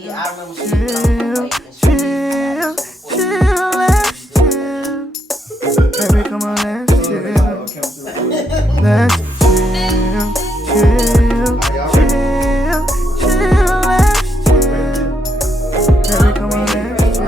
did. I remember she was on let's chill. Baby, come on, let's chill. Let's chill, let's chill. Baby, come on, let's chill.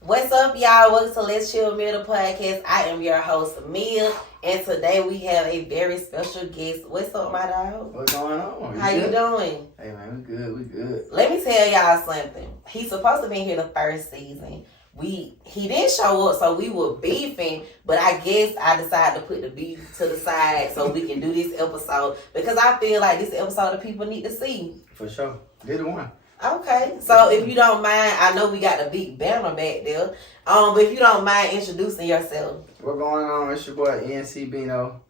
What's up, y'all? Welcome to Let's Chill Mia podcast. I am your host, Mia, and today we have a very special guest. What's up, my dog? What's going on? How you doing? Hey man, we good. Let me tell y'all something. He's supposed to be here the first season. He didn't show up, so we were beefing, but I guess I decided to put the beef to the side so we can do this episode because I feel like this episode the people need to see. For sure. Did one. Okay, so if you don't mind, I know we got a big banner back there. But if you don't mind introducing yourself. What's going on? It's your boy NC Beeno.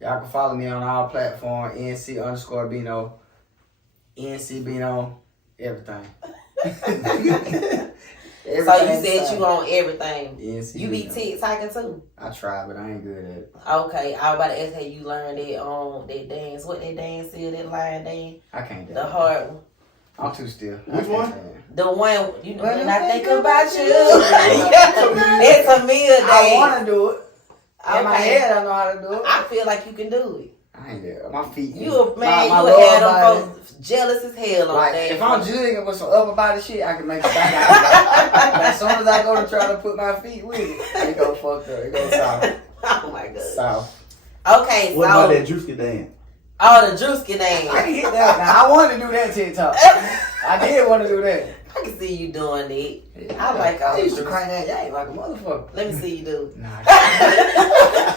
Y'all can follow me on all platforms, NC_Beeno, NC Beeno, everything. So you said you on everything. NC You be Beeno. TikToking too? I try, but I ain't good at it. Okay, I was about to ask how you learned that dance. What that dance is, that line dance? I can't do The it. hard one. I'm too still. Which one? The one, you know, When when I I think think about about you. you. It's a meal I day. want to do it. In my Okay. head, I know how to do it. I feel like you can do it. I ain't there. My feet. You a man, my you lower would have body. them folks jealous as hell on Like, that. if I'm jigging with some upper body shit, I can make it back. But as soon as I go to try to put my feet with it, it go fucked up. It go south. Oh my god. South. Okay, What so about that Drewski dance? oh, the Drewski I name. can hit that. Now, I wanted to do that TikTok. I did want to do that. I can see you doing it. Yeah. I like all I used to Drewski. crank that yank like a motherfucker. Let me see you do. Nah, I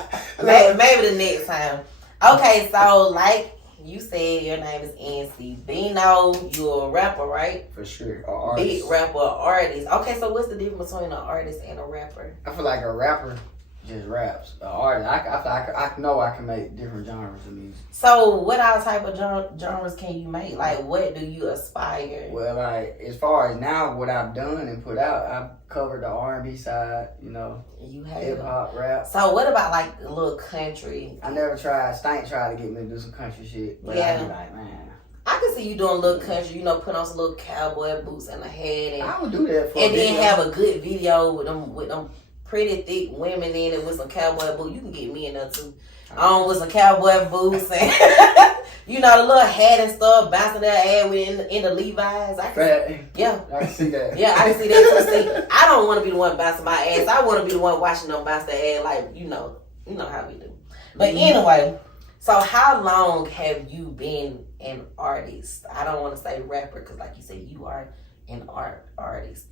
Maybe the next time. Okay, so like you said, your name is NC Beeno. You're a rapper, right? for sure. Or artist. Big rapper, artist. Okay, so what's the difference between an artist and a rapper? I feel like a rapper just raps. An artist, I know I can make different genres of music. So what all type of genres can you make? Like, what do you aspire? Well, like, as far as now, what I've done and put out, I've covered the R&B side, you know, You have. hip-hop, rap. So what about like a little country? I never tried. Stank tried to get me to do some country shit, but Yeah. I be like, man, I can see you doing a little country, you know, put on some little cowboy boots and a hat, I would do that for a and then video. have a good video with them pretty thick women in it with some cowboy boots. You can get me in there too. With some cowboy boots and you know the little hat and stuff, bouncing their ass with in the Levi's. Yeah. I can see that. Yeah, I can see that too. See, I don't want to be the one bouncing my ass. I want to be the one watching them bounce their ass, like you know how we do. But anyway, so how long have you been an artist? I don't want to say rapper because, like you said, you are an artist.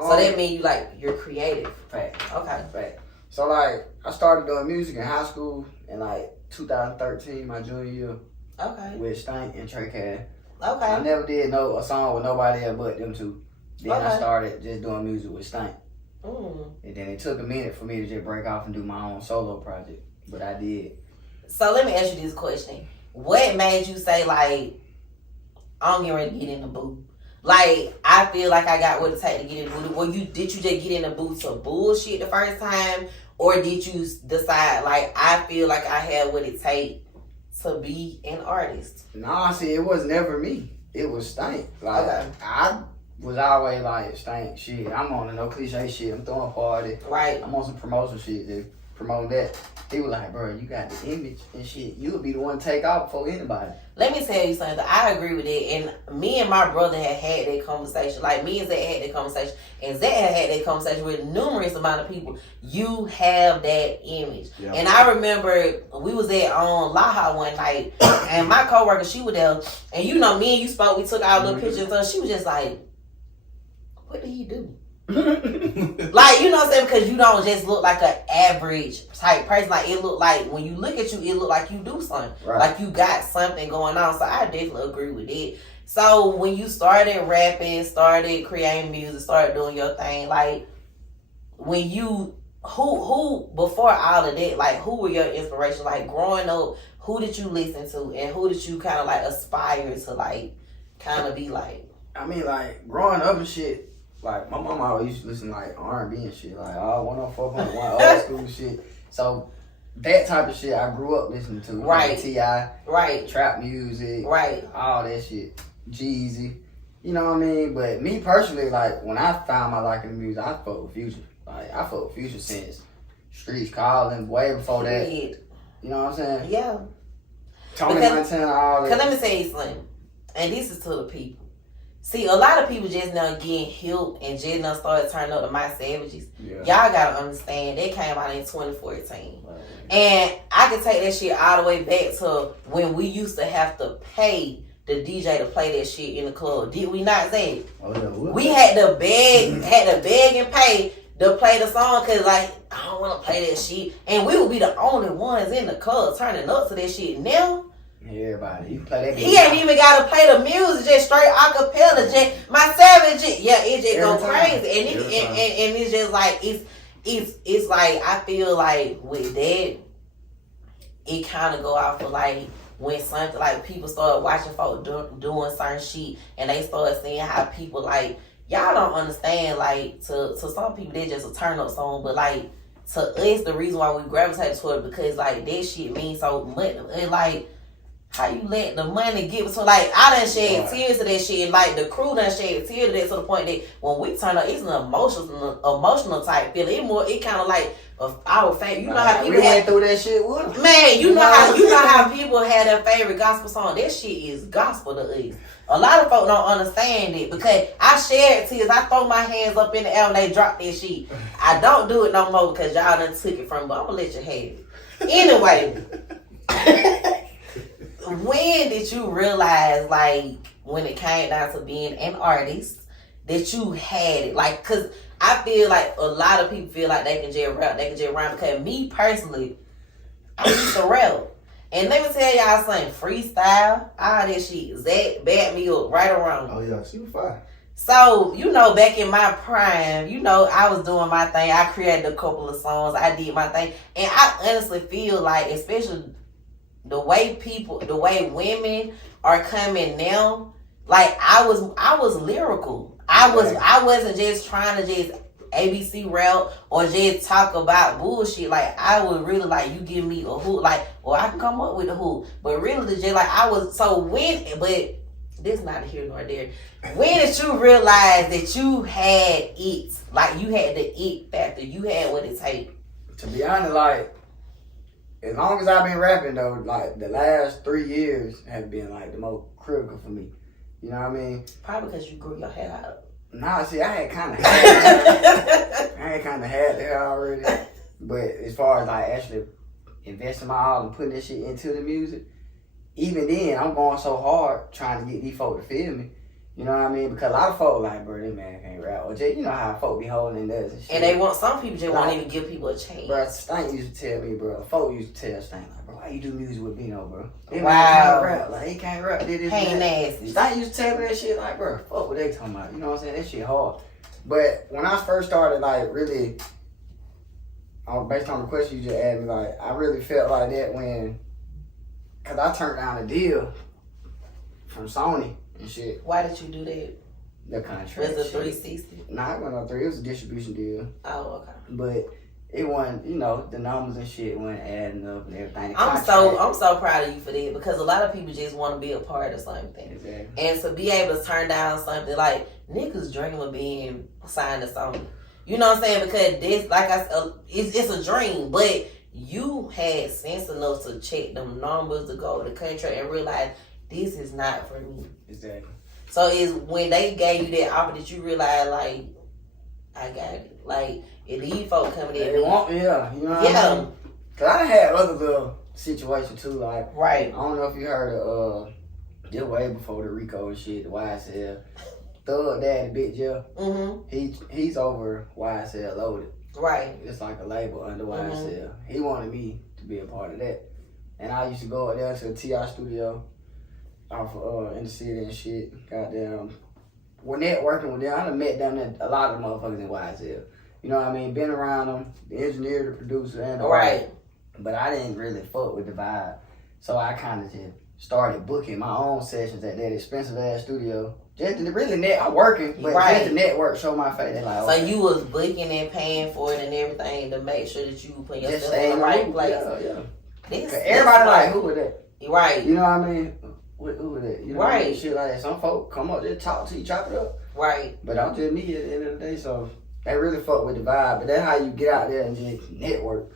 So that means you're creative. Fact. Okay. Fact. So like, I started doing music in high school in like 2013, my junior year, Okay. with Stank and Trey Cash. Okay. I never did a song with nobody else but them two. Then I Okay. started just doing music with Stank. Mm. And then it took a minute for me to just break off and do my own solo project. But I did. So let me ask you this question: what made you say I'm getting ready to get in the booth? Like, I feel like I got what it takes to get in the booth. Well, did you just get in the booth to bullshit the first time, or did you decide I feel like I had what it takes to be an artist? Nah, see, it was never me. It was Stank. Like, Okay. I was always like, Stank, shit, I'm on the no cliche shit. I'm throwing a party. Right. I'm on some promotion shit, just promoting that. He was like, bro, you got the image and shit. You would be the one to take off before anybody. Let me tell you something. I agree with that. And me and my brother had that conversation. Like, me and Zach had that conversation. And Zach had that conversation with numerous amount of people. You have that image. Yeah. And I remember we was at Laha one night. And my coworker, she was there. And you know, me and you spoke. We took our little pictures and stuff. She was just like, what did he do? Like, you know what I'm saying? Because you don't just look like an average type person. Like, it look like, when you look at you, it look like you do something. Right. Like, you got something going on. So, I definitely agree with it. So, when you started rapping, started creating music, started doing your thing, like, when you, who, before all of that, like, who were your inspirations? Like, growing up, who did you listen to? And who did you kind of, aspire to, kind of be like? I mean, growing up and shit, my mom always used to listen to, R&B and shit. 104.1 old school shit. So, that type of shit I grew up listening to. Right. T.I., Right. trap music. Right. All that shit. Jeezy. You know what I mean? But me personally, like, when I found my liking in music, I fuck with Future. Like, I fuck with Future since Streets Calling, way before that. You know what I'm saying? Yeah. Tony Montana, all that. Because let me say something, and this is to the people. See, a lot of people just now getting hip and just now started turning up to My Savages. Yeah. Y'all gotta understand, that came out in 2014. Right. And I can take that shit all the way back to when we used to have to pay the DJ to play that shit in the club. Did we not say it? Oh, yeah. We had to beg and pay to play the song because, like, I don't want to play that shit. And we would be the only ones in the club turning up to that shit. Now, everybody, you play that. He ain't even got to play the music, just straight acapella. Just My Savage, yeah, it just go crazy. And it's just like, it's like, I feel like with that, it kind of go off of like, when something like people start watching folks doing certain shit and they start seeing how people like, y'all don't understand, like, to some people they just a turn up song, but like to us the reason why we gravitate toward it because like that shit means so much. And like how you let the money get between, like, I done shed tears to that shit, and like the crew done shed tears to that, to the point that when we turn up, it's an emotional type feeling. It kind of like our favorite. You know how people went through that shit with them. Man, you know how people had their favorite gospel song. That shit is gospel to us. A lot of folks don't understand it because I shed tears. I throw my hands up in the air when they drop that shit. I don't do it no more because y'all done took it from me, but I'm gonna let you have it. Anyway. When did you realize, like, when it came down to being an artist, that you had it? Like, because I feel like a lot of people feel like they can just rap, because me personally, I used to rap. And let me tell y'all something, freestyle, all that shit, Zach backed me up right around. Oh, yeah, she was fine. So, you know, back in my prime, you know, I was doing my thing. I created a couple of songs. I did my thing. And I honestly feel like, especially the way women are coming now, like I was lyrical. I wasn't just trying to just ABC rap or just talk about bullshit. Like I was really like, you give me a hook, like, or I can come up with a hook. But really just like I was but this not here nor there. When did you realize that you had it? Like you had the it factor. You had what it takes. To be honest, like, as long as I've been rapping though, like the last 3 years have been like the most critical for me. You know what I mean? Probably because you grew your hair out. Nah, see, I had kind of had the hair already. But as far as like actually investing my all and putting this shit into the music, even then I'm going so hard trying to get these folks to feel me. You know what I mean? Because a lot of folks like, bro, this man can't rap. Or just, you know how folks be holding this and shit. And they want, some people just won't even give people a chance. Bro, Stank used to tell me, bro. Folks used to tell Stank, like, bro, why you do music with Beeno, bro? This man can't rap. Like, he can't rap. Ain't nasty. Stank used to tell me that shit, like, bro, fuck what they talking about. You know what I'm saying? That shit hard. But when I first started, like, really, based on the question you just asked me, like, I really felt like that when, because I turned down a deal from Sony and shit. Why did you do that? The contract. Was it 360? Nah, it wasn't no 3. It was a distribution deal. Oh, okay. But it wasn't, you know, the numbers and shit weren't adding up and everything. I'm so proud of you for that, because a lot of people just want to be a part of something. Exactly. And to be able to turn down something, like, niggas dream of being signed to Sony. You know what I'm saying? Because this, like I said, it's a dream, but you had sense enough to check them numbers, to go to the contract and realize this is not for me. Exactly. So it's when they gave you that offer that you realize, like, I got it. Like, if these folks coming in, you know what I mean? Cause I done had other little situations too, like, right. I don't know if you heard of just way before the Rico and shit, the YSL. Thug Daddy Big Jeff. Mm-hmm. He's over YSL Loaded. Right. It's like a label under YSL. He wanted me to be a part of that. And I used to go up there to the TR studio off in the city and shit. Goddamn. When networking with them, I done met them, a lot of motherfuckers in YSL. You know what I mean? Been around them, the engineer, the producer, and the right. But I didn't really fuck with the vibe. So I kind of just started booking my own sessions at that expensive ass studio. Just to really I'm working, but right. just to network, show my face. They like, okay. So you was booking and paying for it and everything to make sure that you put yourself in the right place. Yeah. Everybody like, who was that? Right. You know what I mean? who is that? You know, Right. shit like that. Some folk come up, just talk to you, chop it up. Right. But I'm just me at the end of the day, so they really fuck with the vibe. But that's how you get out there and just network.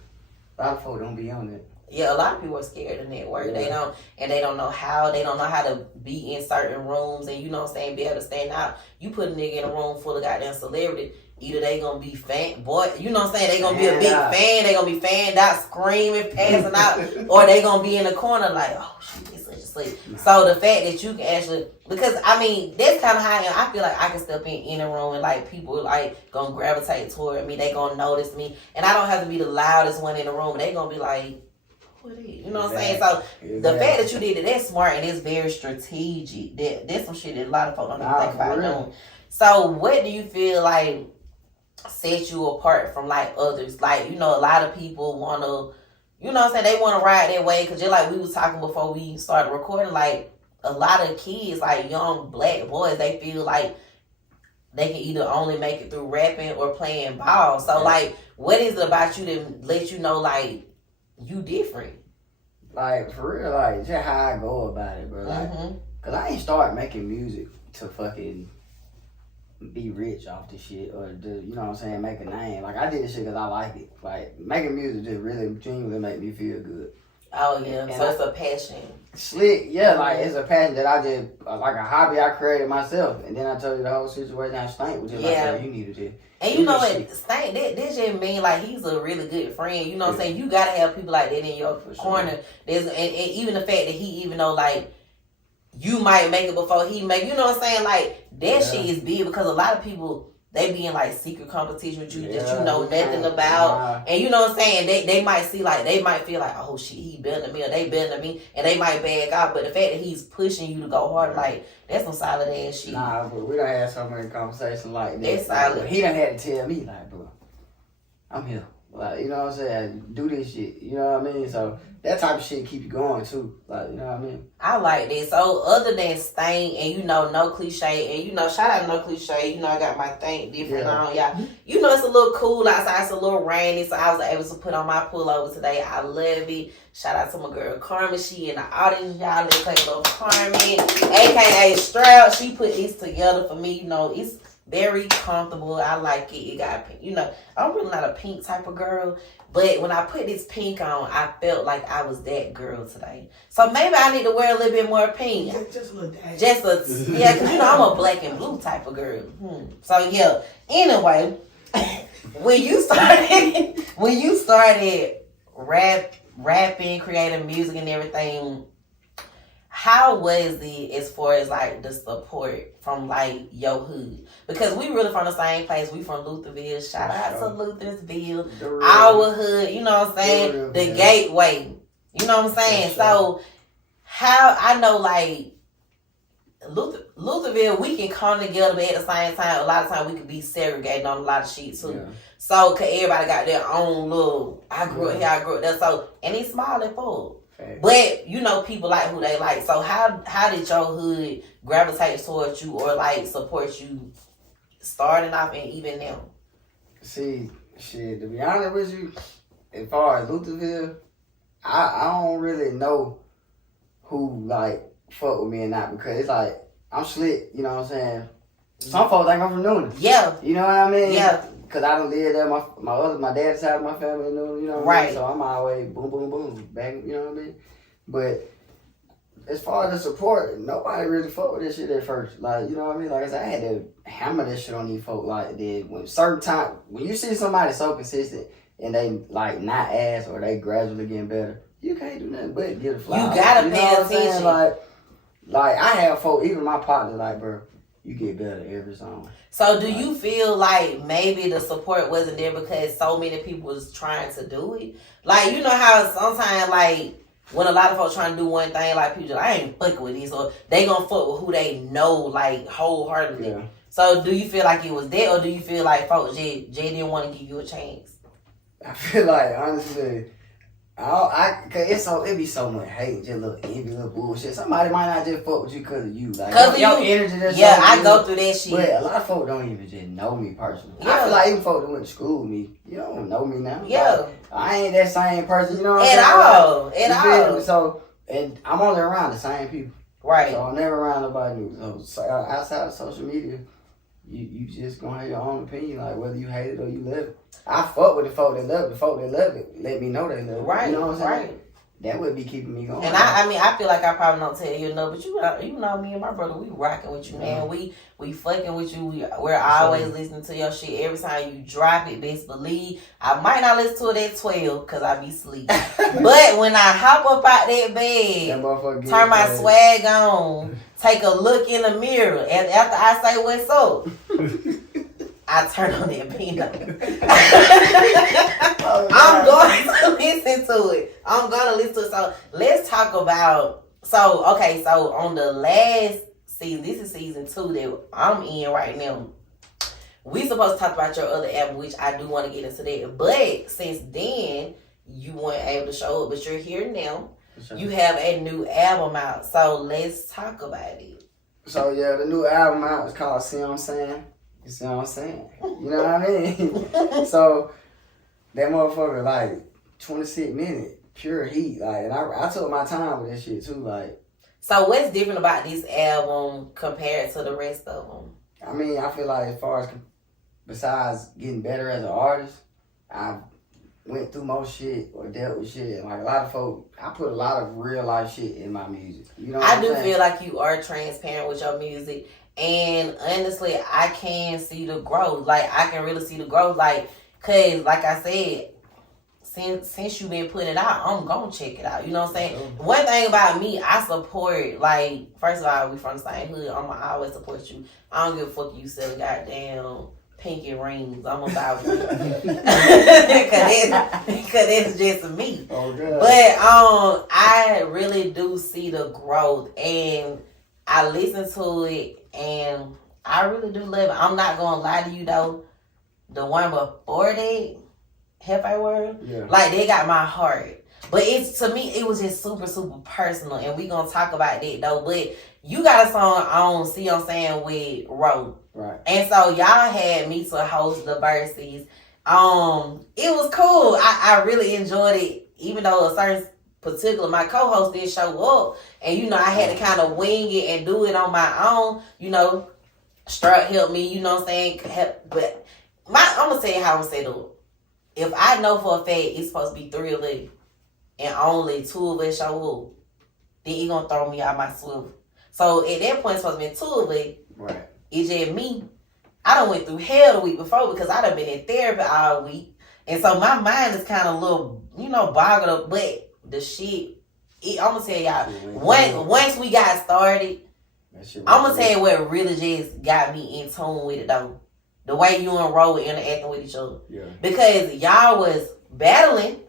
A lot of folk don't be on that. Yeah, a lot of people are scared of network. Yeah. They don't know how to be in certain rooms and, you know what I'm saying, be able to stand out. You put a nigga in a room full of goddamn celebrity, either they gonna be you know what I'm saying, they gonna be a big fan, they gonna be fanned out, screaming, passing out, or they gonna be in the corner like, oh shit, they such a sleep. So the fact that you can actually, because I mean, that's kind of how I am. I feel like I can step in a room and like people like gonna gravitate toward me, they gonna notice me, and I don't have to be the loudest one in the room, they gonna be like, you know what I'm saying? So the fact that you did it, that's smart and it's very strategic. That's some shit that a lot of folks don't even think about doing. So what do you feel like sets you apart from like others? Like, you know, a lot of people want to, you know what I'm saying, they want to ride their way, because just like we was talking before we started recording, like a lot of kids, like young black boys, they feel like they can either only make it through rapping or playing ball. So like, what is it about you that lets you know like you different? Like, for real, like, just how I go about it, bro. Like, cause I ain't start making music to fucking be rich off this shit or to, you know what I'm saying, make a name. Like, I did this shit cause I like it. Like, making music just really genuinely make me feel good. Oh yeah, so it's a passion. Slick, yeah, like it's a passion that I just, like a hobby I created myself. And then I told you the whole situation I Stank was just like, yo, you needed to. And you know what, Stank, that just mean like he's a really good friend. You know what I'm saying? You gotta have people like that in your corner. There's and even the fact that he even know like you might make it before he make, you know what I'm saying? Like that shit is big, because a lot of people, they be in like secret competition with you that you know nothing about. And you know what I'm saying? They might see like, they might feel like, oh shit, he better than me or they better than me, and they might back out. But the fact that he's pushing you to go hard, like that's some solid ass shit. Nah, but we done had so many conversations like that. That's solid. He done had to tell me like, bro, I'm here. Like, you know what I'm saying? Do this shit. You know what I mean? So that type of shit keep you going too. Like, you know what I mean? I like this. So other than Stank and, you know, No Cliche, and, you know, shout out to No Cliche, you know, I got my thing different on, y'all. You know, it's a little cool outside, it's a little rainy, so I was able to put on my pullover today. I love it. Shout out to my girl Carmen. She in the audience, y'all. Let's take a little Carmen, aka Stroud. She put this together for me. You know, it's very comfortable. I like it. It got pink. You know, I'm really not a pink type of girl, but when I put this pink on, I felt like I was that girl today. So maybe I need to wear a little bit more pink. Just a little dash. Yeah, because you know I'm a black and blue type of girl. So yeah. Anyway, when you started rapping, creating music and everything, how was it as far as like the support from like your hood? Because we really from the same place. We from Lutherville. Shout out to Luthersville. Our hood, you know what I'm saying? The gateway. You know what I'm saying? So how, I know like Lutherville, we can come together, but at the same time, a lot of times we could be segregated on a lot of shit too. Yeah. So, cause everybody got their own little, I grew up here, I grew up there. So, and it's small and full. Okay. But, you know, people like who they like. So, how did your hood gravitate towards you or like support you starting off and even now? See, shit, to be honest with you, as far as Lutherville, I don't really know who like fuck with me or not, because it's like I'm slick, you know what I'm saying? Some folks think I'm from Noonan. Yeah. You know what I mean? Yeah. Cause I don't live there. My dad's side of my family, you know what I mean? So I'm always boom, boom, boom, back. You know what I mean? But as far as the support, nobody really fuck with this shit at first. Like, you know what I mean? Like I said, I had to hammer this shit on these folk. Like, when certain time, when you see somebody so consistent and they like not ass or they gradually getting better, you can't do nothing but get a flower. You gotta pay attention. Like I have folk, even my partner, like, bro, you get better every song. So do you feel like maybe the support wasn't there because so many people was trying to do it? Like, you know how sometimes, like, when a lot of folks trying to do one thing, like, people I ain't fucking with this, or they gonna fuck with who they know, like, wholeheartedly. Yeah. So do you feel like it was that, or do you feel like folks Jay didn't want to give you a chance? I feel like, honestly, cause it be so much hate, just little envy, little bullshit. Somebody might not just fuck with you because of you, like your energy. Yeah, I go through that shit. But a lot of folks don't even just know me personally. Yeah. I feel like even folks that went to school with me, you don't know me now. Yeah, like, I ain't that same person. You know what I'm saying? At all. So, and I'm only around the same people. Right. So I'm never around nobody new. So outside of social media, you just gonna have your own opinion, like whether you hate it or you love it. I fuck with the folk that love it. The folk that love it, let me know they love it. Right. You know what I'm saying? Right. That would be keeping me going. And I mean, I feel like I probably don't tell you enough, but you know me and my brother, we rocking with you, man. We fucking with you. We're always listening to your shit. Every time you drop it, best believe. I might not listen to it at 12 because I be asleep. But when I hop up out that bed, turn my swag on, take a look in the mirror, and after I say what's up, I turn on that Beeno. I'm going to listen to it. So let's talk about. So on the last season, this is season 2 that I'm in right now. We supposed to talk about your other album, which I do want to get into that. But since then, you weren't able to show up, but you're here now. Sure. You have a new album out, so let's talk about it. So yeah, the new album out is called See What I'm Saying? You see what I'm saying? You know what I mean? So that motherfucker, like 26 minutes, pure heat. Like, and I took my time with that shit too. Like, so what's different about this album compared to the rest of them? I mean, I feel like as far as besides getting better as an artist, I went through most shit or dealt with shit. Like a lot of folk, I put a lot of real life shit in my music. You know what I'm saying? I do feel like you are transparent with your music. And honestly, I can see the growth. Like, I can really see the growth. Like, cause like I said, since you've been putting it out, I'm gonna check it out. You know what I'm saying? Sure. One thing about me, I support, like, first of all, we from the same hood. I'm gonna always support you. I don't give a fuck you selling goddamn pinky rings. I'm gonna buy one. Cause it's just me. Oh, God. But I really do see the growth, and I listen to it, and I really do love it. I'm not gonna lie to you though. The one before that, Hefe Word, yeah, like they got my heart. But it's, to me, it was just super, super personal, and we gonna talk about that though. But you got a song on See What I'm Saying with Ro. Right. And so y'all had me to host the verses. It was cool. I really enjoyed it, even though a certain particular my co-host didn't show up, and you know I had to kind of wing it and do it on my own. You know, Strut helped me. You know what I'm saying? But I'm gonna tell you how I'm gonna set up. If I know for a fact it's supposed to be 3 of us and only 2 of us show up, then he gonna throw me out my swivel. So at that point, it's supposed to be 2 of us. Right. It's just me. I done went through hell the week before because I done been in therapy all week, and so my mind is kind of a little, boggled up. But the shit, I'm gonna tell y'all, once we got started, I'm gonna tell you what really just got me in tune with it though. The way you and Ro were interacting with each other. Yeah. Because y'all was battling,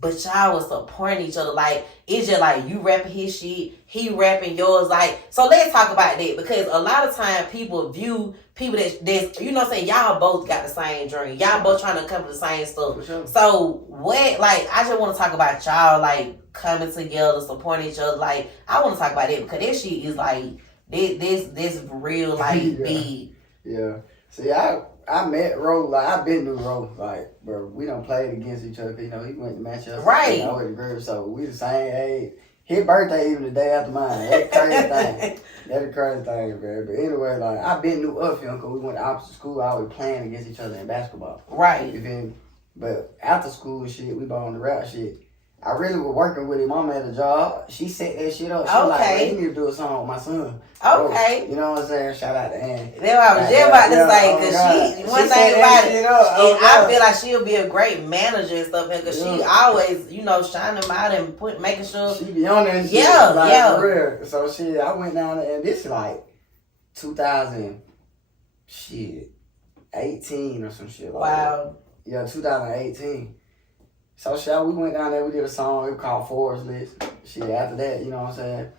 but y'all was supporting each other. Like, it's just like you rapping his shit, he rapping yours. Like, so let's talk about that. Because a lot of time people view people that's you know what I'm saying, y'all both got the same dream. Y'all both trying to come to the same stuff. Sure. So what, like, I just want to talk about y'all, like, coming together, supporting each other. Like, I want to talk about that because that shit is like, this real, like, yeah. big. Yeah. See, I met Ro, like, I've been to Ro, like, bro, we done played against each other. You know, he went to Manchester. Right. I went to Grove, so we the same age. His birthday even the day after mine. That's crazy thing. That's the crazy thing, man. But anyway, like, I've been knew of him because we went to opposite school. I was playing against each other in basketball. Right. You feel me? But after school and shit, we bought on the rap shit. I really was working with him. Mama had a job. She set that shit up. She was like, hey, you need to do a song with my son. Okay. Bro, you know what I'm saying? Shout out to Ann. That's what I was just about to say, because she one thing about it, and I feel like she'll be a great manager and stuff, because she always, shine them out and making sure. She be on that shit. Yeah, like, yeah. For real. So shit, I went down there, and this is like 2018 or some shit like that. Yeah, 2018. So shit, we went down there, we did a song, it was called Forest List. Shit, after that, you know what I'm saying?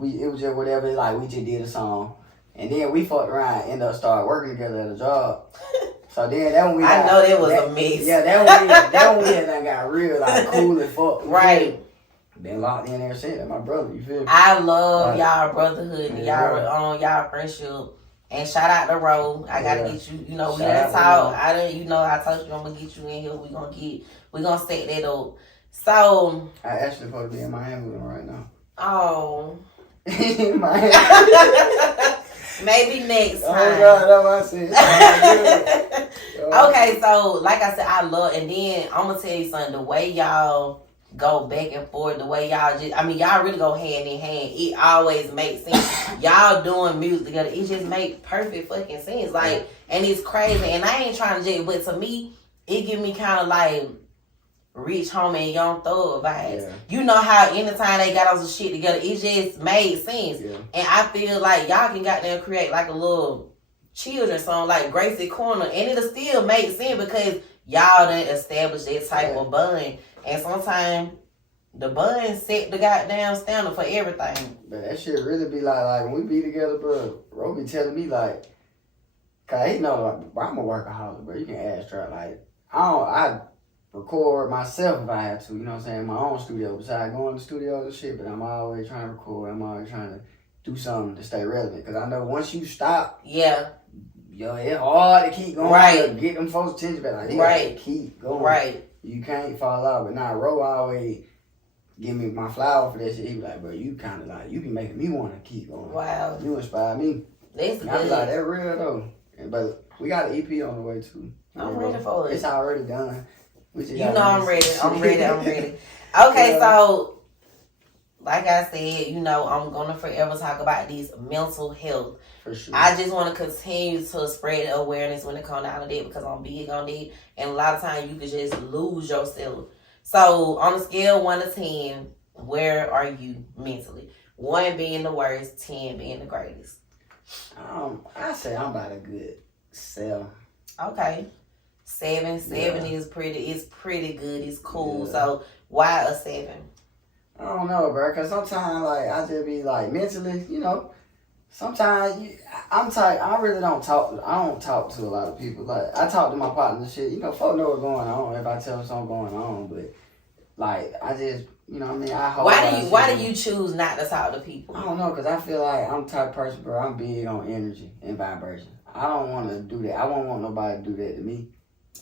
It was just whatever, like, we just did a song. And then we fucked around and ended up started working together at a job. So then that when we I know that was a mess. Yeah, that when we had got real, like, cool and fuck. Right. Been locked in ever since. That's my brother, you feel me? I love y'all brotherhood and y'all friendship. And shout out to Ro. I gotta get you, we done talk. I told you I'm gonna get you in here. We gonna set that up. So I actually supposed to be in Miami with him right now. Oh. Maybe next Oh time. God, that's what I said. Okay, so like I said, I love, and then I'm gonna tell you something. The way y'all go back and forth, the way y'all y'all really go hand in hand. It always makes sense. Y'all doing music together, it just make perfect fucking sense. Like, and it's crazy. And I ain't trying to judge, but to me, it give me kind of like Rich Homie and Young Thug vibes. Yeah. You know how anytime they got all some shit together, it just made sense. Yeah. And I feel like y'all can goddamn create like a little children's song like Gracie Corner, and it'll still make sense because y'all done established that type of bond. And sometimes the bond set the goddamn standard for everything. But that shit really be like when we be together, bro. Ro be telling me like, cause he know like, bro, I'm a workaholic, bro. You can ask Trap like I record myself if I have to, you know what I'm saying, my own studio, besides going to studios and shit, but I'm always trying to record, I'm always trying to do something to stay relevant, because I know once you stop, yo, it's hard to keep going, right, to get them folks' attention back, like, right, keep going, right, you can't fall out, but now Ro always give me my flower for that shit. He be like, bro, you kind of like, you be making me want to keep going. Wow. You inspire me. That's and I be like, that real though. But we got an EP on the way too. I'm ready for it. It's already done. You know I'm ready. I'm ready. Okay, so like I said, you know, I'm gonna forever talk about this mental health. For sure. I just want to continue to spread awareness when it comes down to that because I'm big on that. And a lot of times you can just lose yourself. So on a scale 1 to 10, where are you mentally? 1 being the worst, 10 being the greatest. I say I'm about a good 7. Okay. 7 is pretty good. It's cool. Yeah. So why a 7? I don't know, bro. Cause sometimes like I just be like mentally, you know. Sometimes I'm tight. I really don't talk. I don't talk to a lot of people. Like I talk to my partner and shit. You know, folks know what's going on if I tell them something going on. But like I just, you know, what I mean, I hope. Why do you choose not to talk to people? I don't know, cause I feel like I'm the type of person, bro. I'm big on energy and vibration. I don't want to do that. I won't want nobody to do that to me.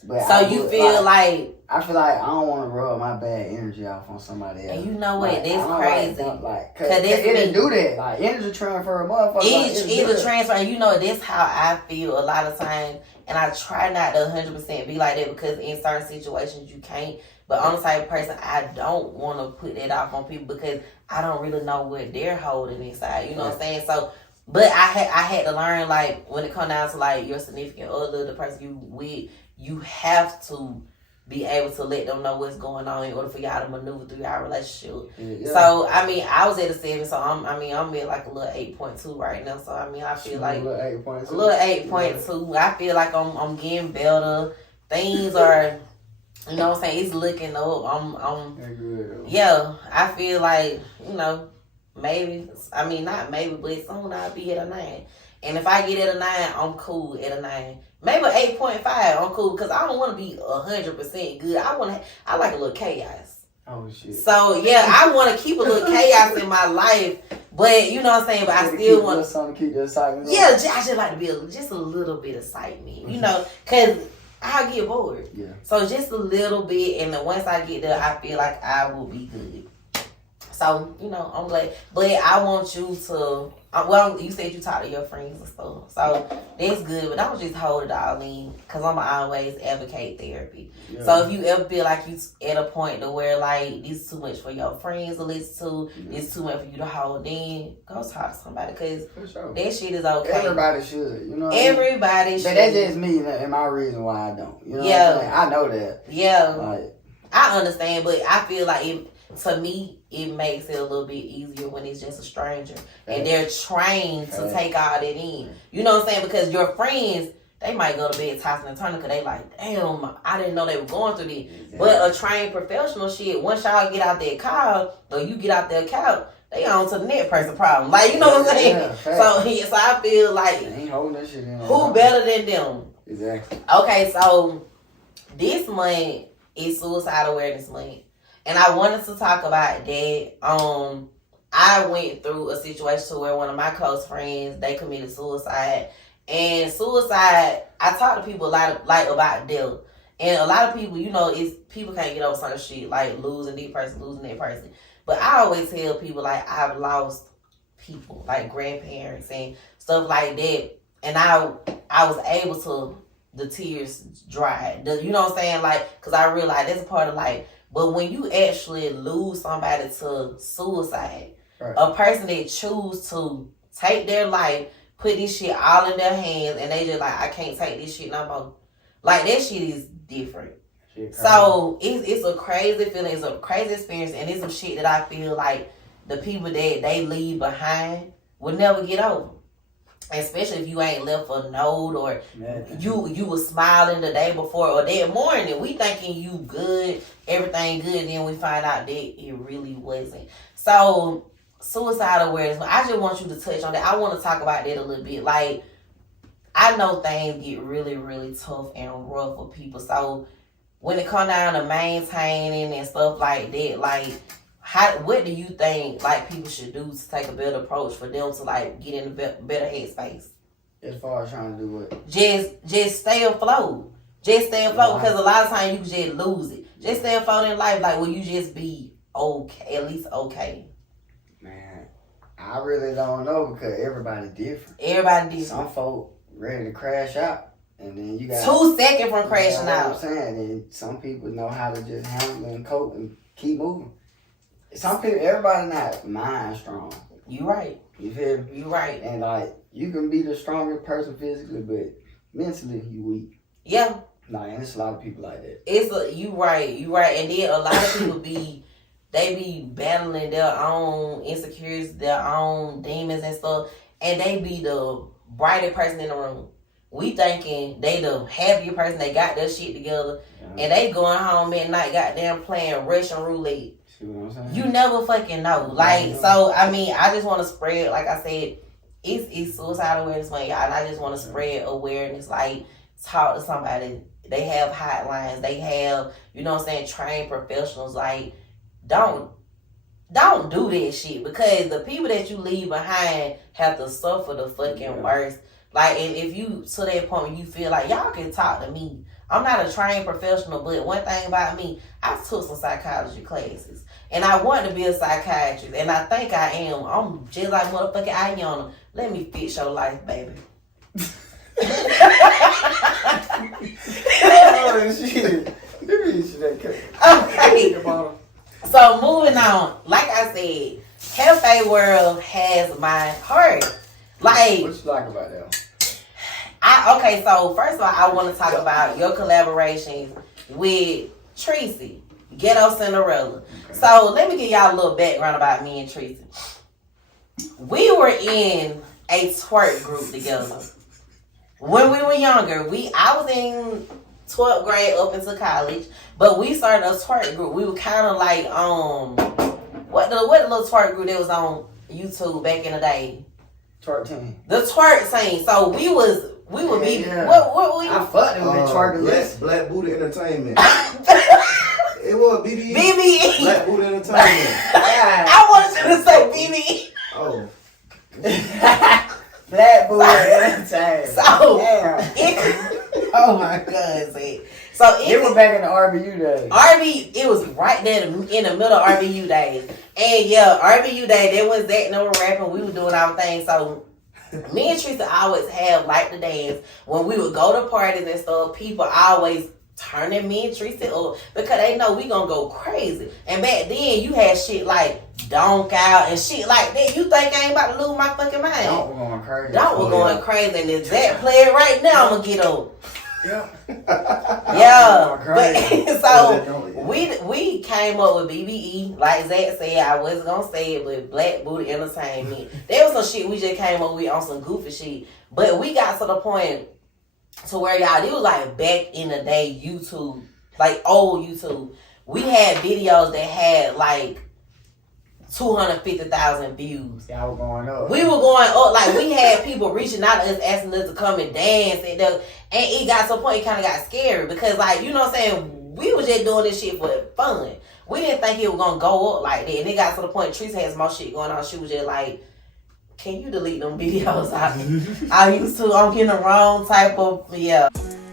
But so you feel like I feel like I don't want to rub my bad energy off on somebody else. And you know what? Like, That's crazy. Cause it didn't do that. Like energy transfer, motherfucker. It's a transfer. And you know that's how I feel a lot of times. And I try not to 100% be like that because in certain situations you can't. But I'm the type of person I don't want to put that off on people because I don't really know what they're holding inside. You know what I'm saying? So. But I had to learn, like, when it comes down to, like, your significant other, the person you with, you have to be able to let them know what's going on in order for y'all to maneuver through our relationship. Yeah. So, I mean, I was at a 7, so I'm at, like, a little 8.2 right now. So, I mean, I feel like... A little 8.2. I feel like I'm getting better. Things are... You know what I'm saying? It's looking up. Yeah, I feel like, you know... Maybe, not maybe, but soon I'll be at a 9. And if I get at a 9, I'm cool at a 9. Maybe 8.5, I'm cool, because I don't want to be 100% good. I like a little chaos. Oh, shit. So, yeah, I want to keep a little chaos in my life, but, you know what I'm saying, but I still want to keep the excitement. Yeah, I just like to be just a little bit of excitement, you know, because I'll get bored. Yeah. So, just a little bit, and then once I get there, I feel like I will be good. So, you know, I'm glad. But I want you to, well, you said you talk to your friends and stuff. So, that's good. But don't just hold it all in. Because I'm always advocate therapy. Yeah. So, if you ever feel like you at a point to where, like, this is too much for your friends to listen to, this is too much for you to hold in, go talk to somebody. Because that shit is okay. Everybody should. You know Everybody should. But that's just me and my reason why I don't. You know what I'm saying? I know that. Yeah. Like, I understand. But I feel like to me, it makes it a little bit easier when it's just a stranger. And they're trained to take all that in. You know what I'm saying? Because your friends, they might go to bed tossing and turning because they like, damn, I didn't know they were going through this. Exactly. But a trained professional shit, once y'all get out that car or you get out that couch, they on to the next person problem. Like, you know what I'm saying? Yeah, so I feel like, they ain't holding that shit in. Who better than them? Exactly. Okay, so this month is Suicide Awareness Month. And I wanted to talk about that. I went through a situation where one of my close friends, they committed suicide. And suicide, I talk to people a lot about death. And a lot of people, you know, people can't get over certain shit, like losing this person, losing that person. But I always tell people, like, I've lost people, like grandparents and stuff like that. And I was able to, the tears dried. You know what I'm saying? Like, because I realized that's a part of life. But when you actually lose somebody to suicide, right. A person that choose to take their life, put this shit all in their hands, and they just like, I can't take this shit no more. Like, that shit is different. So it's a crazy feeling, it's a crazy experience, and it's some shit that I feel like the people that they leave behind will never get over. Especially if you ain't left a note or you was smiling the day before or that morning. We thinking you good, everything good, and then we find out that it really wasn't. So suicide awareness, I just want you to touch on that. I want to talk about that a little bit. Like, I know things get really, really tough and rough for people. So when it comes down to maintaining and stuff like that, like, what do you think like people should do to take a better approach for them to like get in a better headspace? As far as trying to do what? Just stay afloat. Just stay afloat, because a lot of times you can just lose it. Just stay afloat in life, like, will you just be okay, at least okay? Man, I really don't know, because everybody's different. Everybody different. Some folk ready to crash out, and then you got 2 seconds from crashing out. I'm saying, and some people know how to just handle and cope and keep moving. Some people, everybody not mind strong. You right. You feel me? You right. And like, you can be the strongest person physically, but mentally you weak. Yeah. Like, and it's a lot of people like that. You right. And then a lot of people be battling their own insecurities, their own demons and stuff, and they be the brightest person in the room. We thinking they the happier person, they got their shit together, and they going home at night, goddamn playing Russian roulette. See what I'm saying? You never fucking know. Like, so, I mean, I just want to spread, like I said, it's suicide awareness month, y'all, and I just want to spread awareness, like, talk to somebody. They have hotlines. They have, you know what I'm saying, trained professionals. Like, don't do that shit, because the people that you leave behind have to suffer the fucking worst. Like, and if you, to that point, you feel like, y'all can talk to me. I'm not a trained professional, but one thing about me, I took some psychology classes. And I want to be a psychiatrist. And I think I am. I'm just like motherfucking Ayana. Let me fix your life, baby. Oh, shit. Okay. So, moving on. Like I said, Cafe World has my heart. Like, what you like about that? Okay, so first of all, I want to talk about your collaborations with Tracy, Ghetto Cinderella. Okay. So let me give y'all a little background about me and Tracy. We were in a twerk group together when we were younger. I was in 12th grade up into college, but we started a twerk group. We were kind of like what the little twerk group that was on YouTube back in the day. Twerk team. The twerk scene. So we would be. Yeah. What we? I fucked with twerking. Black Booty Entertainment. It was BBE. BBE. Black Booty Entertainment. I wanted you to say BBE. Oh. Black Booty Entertainment. So, oh my God. So it was back in the RBU days. It was right there in the middle of RBU days. And yeah, RBU day, there was that, no rapping, we were doing our thing. So me and Teresa always have like the dance. When we would go to parties and stuff, people always turning me and Teresa up because they know we gonna go crazy. And back then you had shit like Donk Out and shit like that. You think I ain't about to lose my fucking mind? Donk was going crazy. Donk was going crazy, and if that play it right now, I'm gonna get up. Yeah. Yeah. But so we came up with BBE, like Zach said. I wasn't gonna say it, but Black Booty Entertainment. There was some shit we just came up with on some goofy shit. But we got to the point to where y'all, it was like back in the day YouTube, like old YouTube. We had videos that had like 250,000 views. Y'all were going up. We were going up, like we had people reaching out to us asking us to come and dance, and it got to a point it kind of got scary because, like, you know what I'm saying, we was just doing this shit for fun. We didn't think it was gonna go up like that, and it got to the point Teresa had some more shit going on. She was just like, "Can you delete them videos? I used to. I'm getting the wrong type of yeah."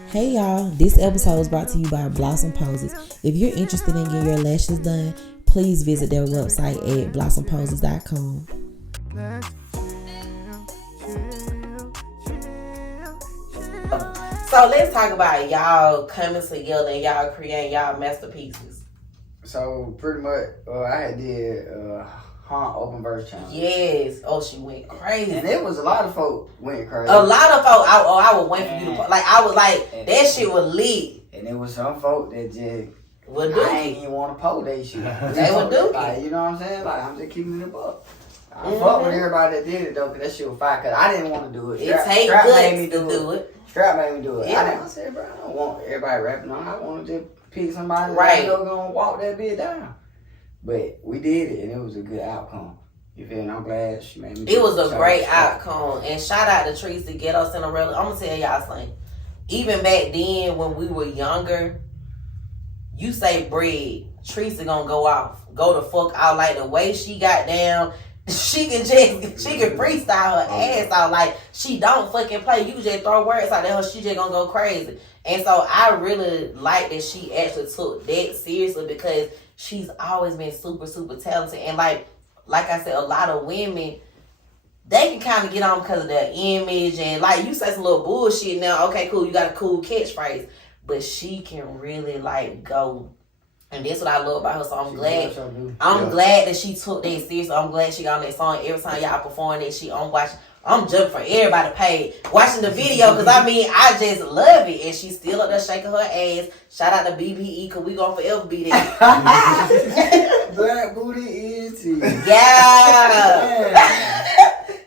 Hey y'all, this episode is brought to you by Blossom Poses. If you're interested in getting your lashes done, please visit their website at blossomposes.com. Let's chill. So let's talk about y'all coming together and y'all creating y'all masterpieces. So pretty much, I had did open verse challenge. Yes. Oh, she went crazy. And it was a lot of folk went crazy. A lot of folks. I was waiting for you to. Like I was like that shit was lit. And there was some folk that just Would do I ain't it. even want to post that shit. They would do like, it. you know what I'm saying? Like I'm just keeping it up. I fuck with everybody that did it though, cause that shit was fire. Cause I didn't want to do it. It take Strap guts made me to do it. Strap made me do it. Yeah. I said, bro, I don't want everybody rapping on. I want to just pick somebody Right. that I know gonna walk that bitch down. But we did it, and it was a good outcome. You feel me? I'm glad she made me do It was a So, great outcome. And shout out to Tracy Ghetto Cinderella. I'm gonna tell y'all something. Even back then when we were younger, you say bread, Tracy gonna go off. Go the fuck out. Like the way she got down, she can freestyle her ass out. Like she don't fucking play. You just throw words out there, she just gonna go crazy. And so I really like that she actually took that seriously because she's always been super, super talented. And like I said, a lot of women, they can kind of get on because of their image and like you say some little bullshit now. Okay, cool, you got a cool catchphrase, but she can really like go, and that's what I love about her. So I'm glad. I'm glad that she took that seriously. I'm glad she got on that song. Every time y'all perform that shit, I'm jumping for everybody paid watching the video because I just love it, and she's still up there shaking her ass. Shout out to BBE because we gonna forever be there. Black booty ENT. Yeah.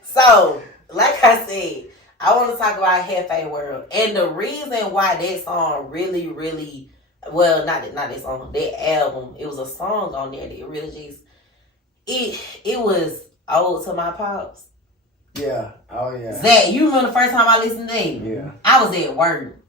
So, like I said, I want to talk about Hefe World. And the reason why that song really, really, well, not that song, that album, it was a song on there that really just, it was ode to my pops. Yeah. Oh, yeah. Zach, you remember the first time I listened to him? Yeah. I was at work.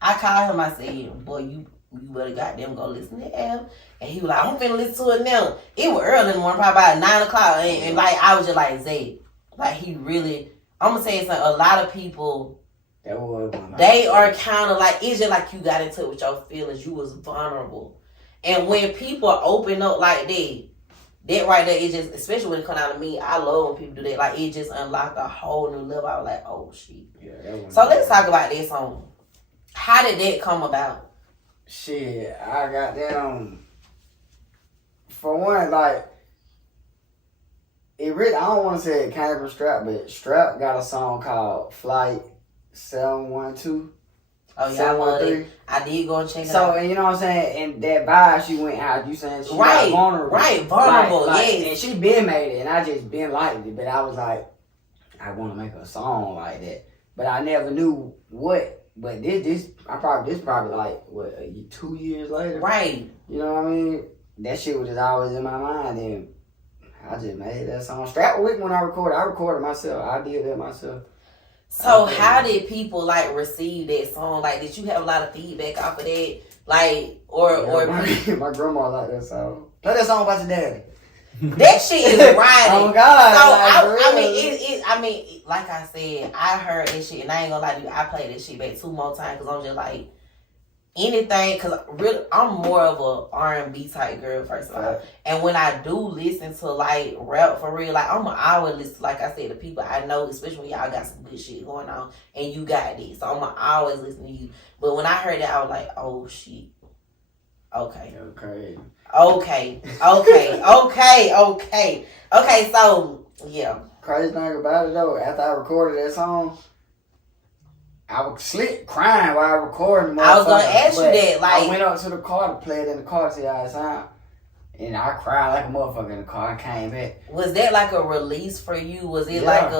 I called him, I said, boy, you better goddamn go listen to that album. And he was like, I'm finna listen to it now. It was early in the morning, probably about 9 o'clock. And like, I was just like, Zay, like he really, I'm gonna say something, a lot of people, they are kind of like, it's just like you got into it with your feelings. You was vulnerable. And when people open up like that right there, it just, especially when it come out of me, I love when people do that. Like, it just unlocked a whole new level. I was like, oh, shit. Yeah, so let's talk about this song. How did that come about? Shit, I got them. For one, like, it really, I don't want to say it came from Strap, but Strap got a song called Flight 712. Oh, yeah, I love it. I did go and check it out. So, and you know what I'm saying? And that vibe she went out, you saying she got vulnerable. Right, vulnerable, yes. And she been made it, and I just been liked it, but I was like, I want to make a song like that. But I never knew what. But this probably like, what, 2 years later? Right. You know what I mean? That shit was just always in my mind, and I just made that song. Strap with when I recorded myself. I did that myself. So how did people like receive that song? Like, did you have a lot of feedback off of that? Like, or my grandma liked that song. Play that song about your daddy. That shit is riding. Oh God! So like, I mean, like I said, I heard that shit, and I ain't gonna lie to you, I played that shit back 2 more times because I'm just like anything. Because really, I'm more of a R&B type girl first of all, and when I do listen to like rap for real, like I'm always listen. Like I said, the people I know, especially when y'all got some good shit going on, and you got this, so I'm always listen to you. But when I heard that, I was like, oh shit. Okay. So yeah. Crazy thing about it though, after I recorded that song, I was slick crying while I recorded. I was gonna ask you that. Like, I went up to the car to play it in the car to see how it sound, and I cried like a motherfucker in the car. I came back. Was that like a release for you? Was it like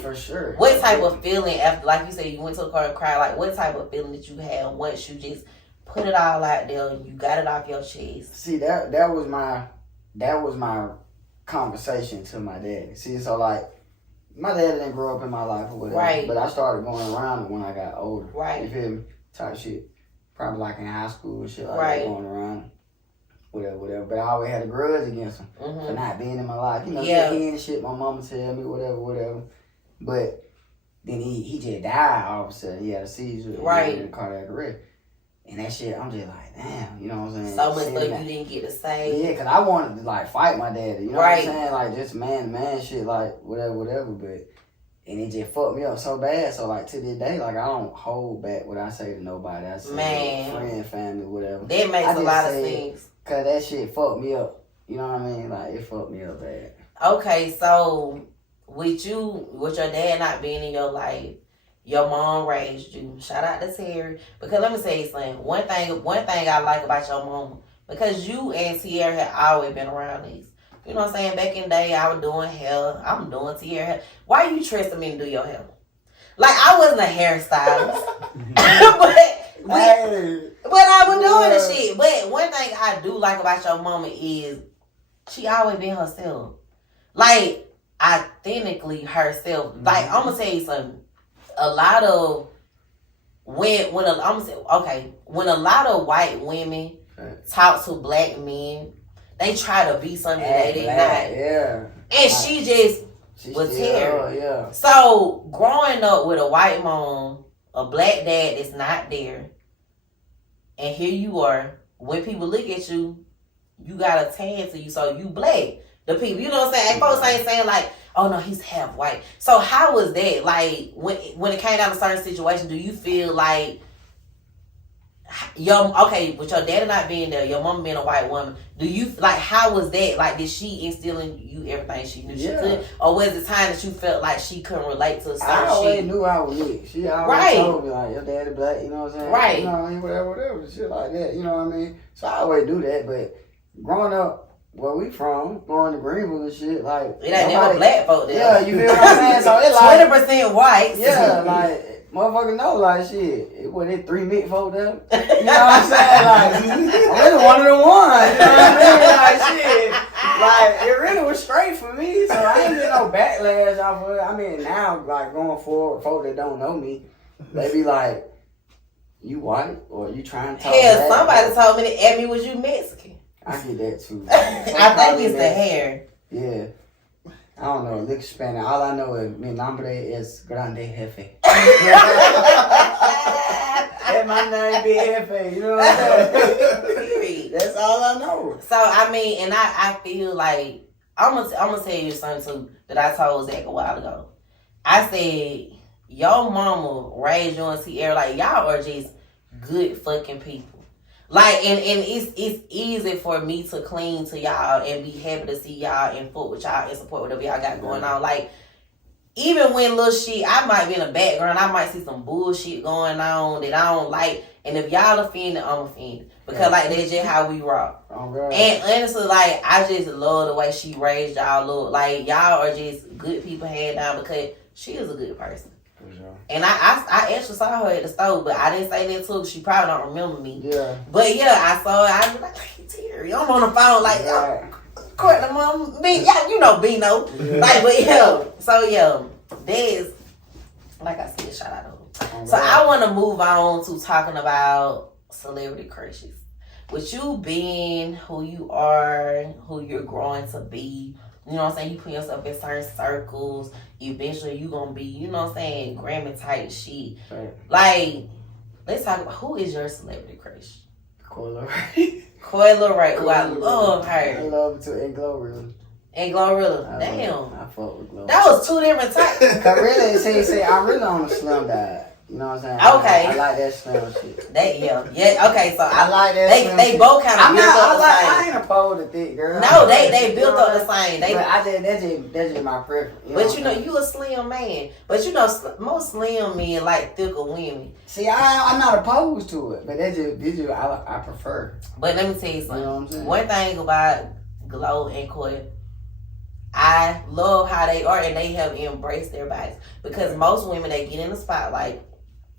for sure? What type of feeling after, like you said, you went to the car and cried? Like, what type of feeling did you have once you just put it all out there and you got it off your chest? See, that was my conversation to my daddy. See, so like, my dad didn't grow up in my life or whatever, right? But I started going around it when I got older, right? You feel me? Type shit. Probably like in high school and shit like right. that, going around, whatever. But I always had a grudge against him for not being in my life. You know, hearing the shit my mama tell me, whatever. But then he just died all of a sudden. He had a seizure, right? In a cardiac arrest. And that shit, I'm just like, damn, you know what I'm saying? So much Seeing stuff that. you didn't get to say. Yeah, because I wanted to, like, fight my daddy. You know Right. what I'm saying? Like, just man shit, like, whatever. But, and it just fucked me up so bad. So, like, to this day, like, I don't hold back what I say to nobody. I say, Man. friend, family, whatever. That makes a lot of sense. Because that shit fucked me up. You know what I mean? Like, it fucked me up bad. Okay, so with your dad not being in your life, your mom raised you. Shout out to Terry. Because let me say something. One thing I like about your mom, because you and Tierra had always been around these. You know what I'm saying? Back in the day, I was doing hair. I'm doing Tierra hair. Why you trusting me to do your hair? Like, I wasn't a hairstylist. but I was doing the shit. But one thing I do like about your mama is she always been herself. Like, authentically herself. Like, I'm going to tell you something. A lot of when a lot of white women talk to black men, they try to be something they did not. Yeah. And she just was Terry. Yeah. So growing up with a white mom, a black dad that's not there, and here you are, when people look at you, you got a tan to you, so you black. The people, you know what I'm saying? Folks ain't saying like, oh no, he's half white. So how was that? Like when it came down to certain situations, do you feel like with your daddy not being there, your mom being a white woman, do you like how was that? Like did she instill in you everything she knew she could? Or was it time that you felt like she couldn't relate to certain shit? I always knew I was lit. She always told me like your daddy black, you know what I'm saying? Right. You know what I mean? Whatever, shit like that, you know what I mean? So I always do that, but growing up where we from, going to Greenville and shit, like it ain't never black folk there. Yeah, you feel what I'm saying? So it like 20% white. Yeah, like motherfucker know like shit. It wasn't 3 mixed folk there. You know what I'm saying? Like I'm really one of the ones. You know what I mean? Like shit. Like it really was straight for me. So I ain't get no backlash off of it. I mean now like going forward, folk that don't know me, they be like, you white or you trying to talk Hell, black? somebody told me that Abby was you Mexican. I get that too. I think it's the hair. Yeah. I don't know. Look Spanish. All I know is mi nombre es grande jefe. And my name be jefe. You know what I'm saying? That's all I know. So I mean, and I feel like I'm gonna tell you something too that I told Zach a while ago. I said your mama raised you and Sierra like y'all are just good fucking people. Like, and it's easy for me to cling to y'all and be happy to see y'all and fuck with y'all and support whatever y'all got going on. Like, even when little shit, I might be in the background, I might see some bullshit going on that I don't like. And if y'all offended, I'm offended. Because, like, that's just how we rock. Oh, and honestly, like, I just love the way she raised y'all. Look, like, y'all are just good people hand down because she is a good person. Sure. And I actually saw her at the store, but I didn't say that to her. She probably don't remember me. Yeah. But yeah, I saw her. I was like, Terry, I'm on the phone like, Courtney, mom, yeah, you know Beeno. Yeah. Like, but yeah. So yeah, there's, like I said, shout out to her. So I want to move on to talking about celebrity crushes. With you being who you are, who you're growing to be, you know what I'm saying? You put yourself in certain circles. Eventually, you going to be, you know what I'm saying, Grammy type shit. Right. Like, let's talk about who is your celebrity crush? Coyle Ray, who I love her. I love her too. And Glorilla. And Glorilla. Damn. I fuck with Glorilla. That was two different types. Cause really, see, I'm really on the slim diet. You know what I'm saying? Okay. I like that slim shit. Yeah. Okay, so I like that. They both kind of built up the same. I ain't opposed to thick girl. No, they built up the same. But that's just my preference. But you know, you a slim man. But you know, most slim men like thicker women. See, I'm not opposed to it, but that's just I prefer. But let me tell you something. You know what I'm saying? One thing about Glow and Coy, I love how they are and they have embraced their bodies. Because most women, they get in the spotlight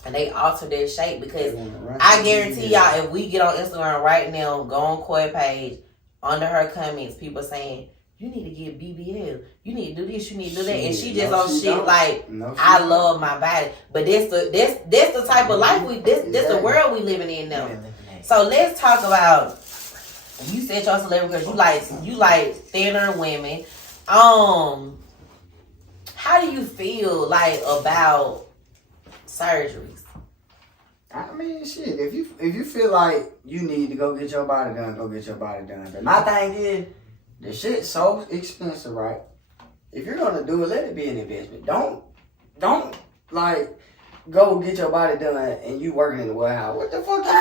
and they alter their shape. Because I guarantee y'all, if we get on Instagram right now, go on Coy page, under her comments, people saying, you need to get BBL. You need to do this. You need to do that. And she just on shit like, I love my body. But that's the type of life this the world we living in now. So let's talk about, you said your celebrity because you like thinner women. How do you feel like about surgeries? I mean, shit. If you feel like you need to go get your body done, go get your body done. But my thing is, the shit's so expensive, right? If you're gonna do it, let it be an investment. Don't like go get your body done and you working in the warehouse. What the fuck? Like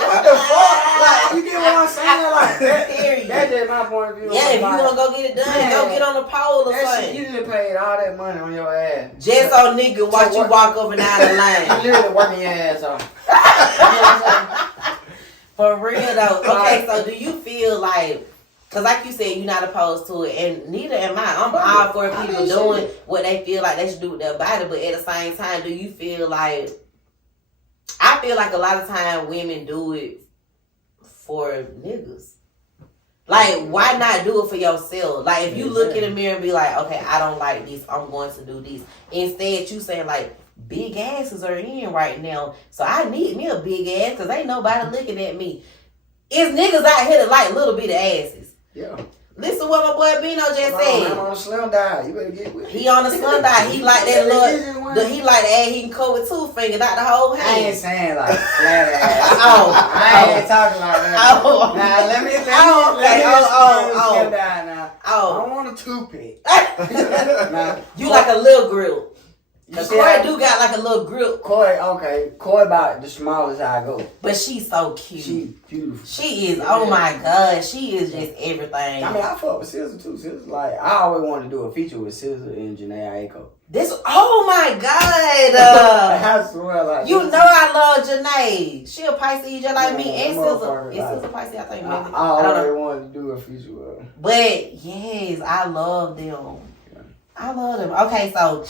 what the fuck? Like you get what I'm saying? Like that's just my point of view. Yeah, if you like, wanna go get it done, go get on the pole or that something. shit, you done paid all that money on your ass. Just so nigga watch you walk up and down the You line. literally working your ass off. You know what I'm saying? For real though. Okay, so do you feel like, cause like you said, you're not opposed to it, and neither am I. I'm all for people doing what they feel like they should do with their body, but at the same time, do you feel like, I feel like a lot of time women do it for niggas. Like, why not do it for yourself? Like, if you look in the mirror and be like, okay, I don't like this, I'm going to do this. Instead, you saying like, big asses are in right now, so I need me a big ass because ain't nobody looking at me. It's niggas out here that like little bitty asses. Yeah. Listen to what my boy Beeno just said. I'm on a slim diet. You better get with it. He on a slim diet. He like that little. He like the ass he can cut with 2 fingers, not the whole hand. I ain't saying like flat ass. Oh, I ain't talking like that. Oh. Now let me Oh. now. Oh. I don't want a toothpick. Now, You like a little grill. you Cause see Corey how- do got like a little grill, Koi about the smallest I go. but she's so cute. She beautiful. She is. Oh my god, she is just everything. I mean, I fuck with SZA too. SZA's like, I always wanted to do a feature with SZA and Janae Aiko. This. Oh my god. I swear, like You know I love Janae. She a Pisces just like me, Yeah, and that SZA. motherfucker, Is like- SZA Pisces? I think maybe. I I don't know. always wanted to do a feature with her. But yes, I love them. I love them. Okay, so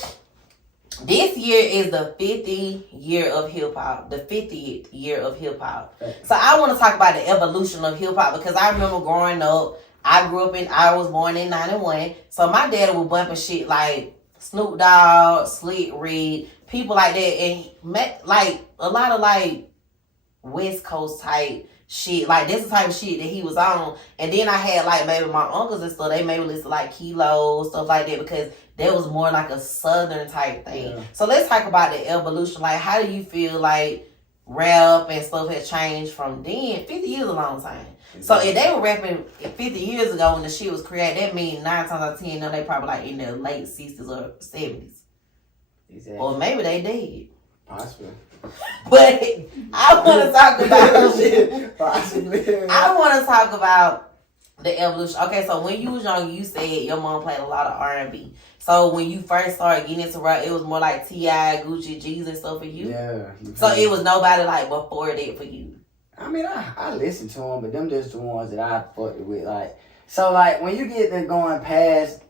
this year is the 50th year of hip hop. The 50th year of hip hop. So I want to talk about the evolution of hip hop because I remember growing up. I was born in 91. So my daddy was bumping shit like Snoop Dogg, Slick Rick, people like that, and he met like a lot of like West Coast type shit. Like this is the type of shit that he was on. And then I had like maybe my uncles and stuff. They maybe listen to like Kilo, stuff like that, because that was more like a southern type thing. Yeah. So let's talk about the evolution. Like, how do you feel like rap and stuff has changed from then? 50 years is a long time. So if they were rapping 50 years ago when the shit was created, that means 9 times out of 10, now they probably like in their late 60s or 70s. Exactly. Or maybe they did. Possibly. But I want to talk about Possibly. I want to talk about the evolution. Okay, so when you was young, you said your mom played a lot of R&B. So when you first started getting into rap, it was more like T.I., Gucci, G's and stuff for you? Yeah. So it was nobody like before that for you? I mean, I listen to them, but them just the ones that I fucked with. Like, so like when you get to going past,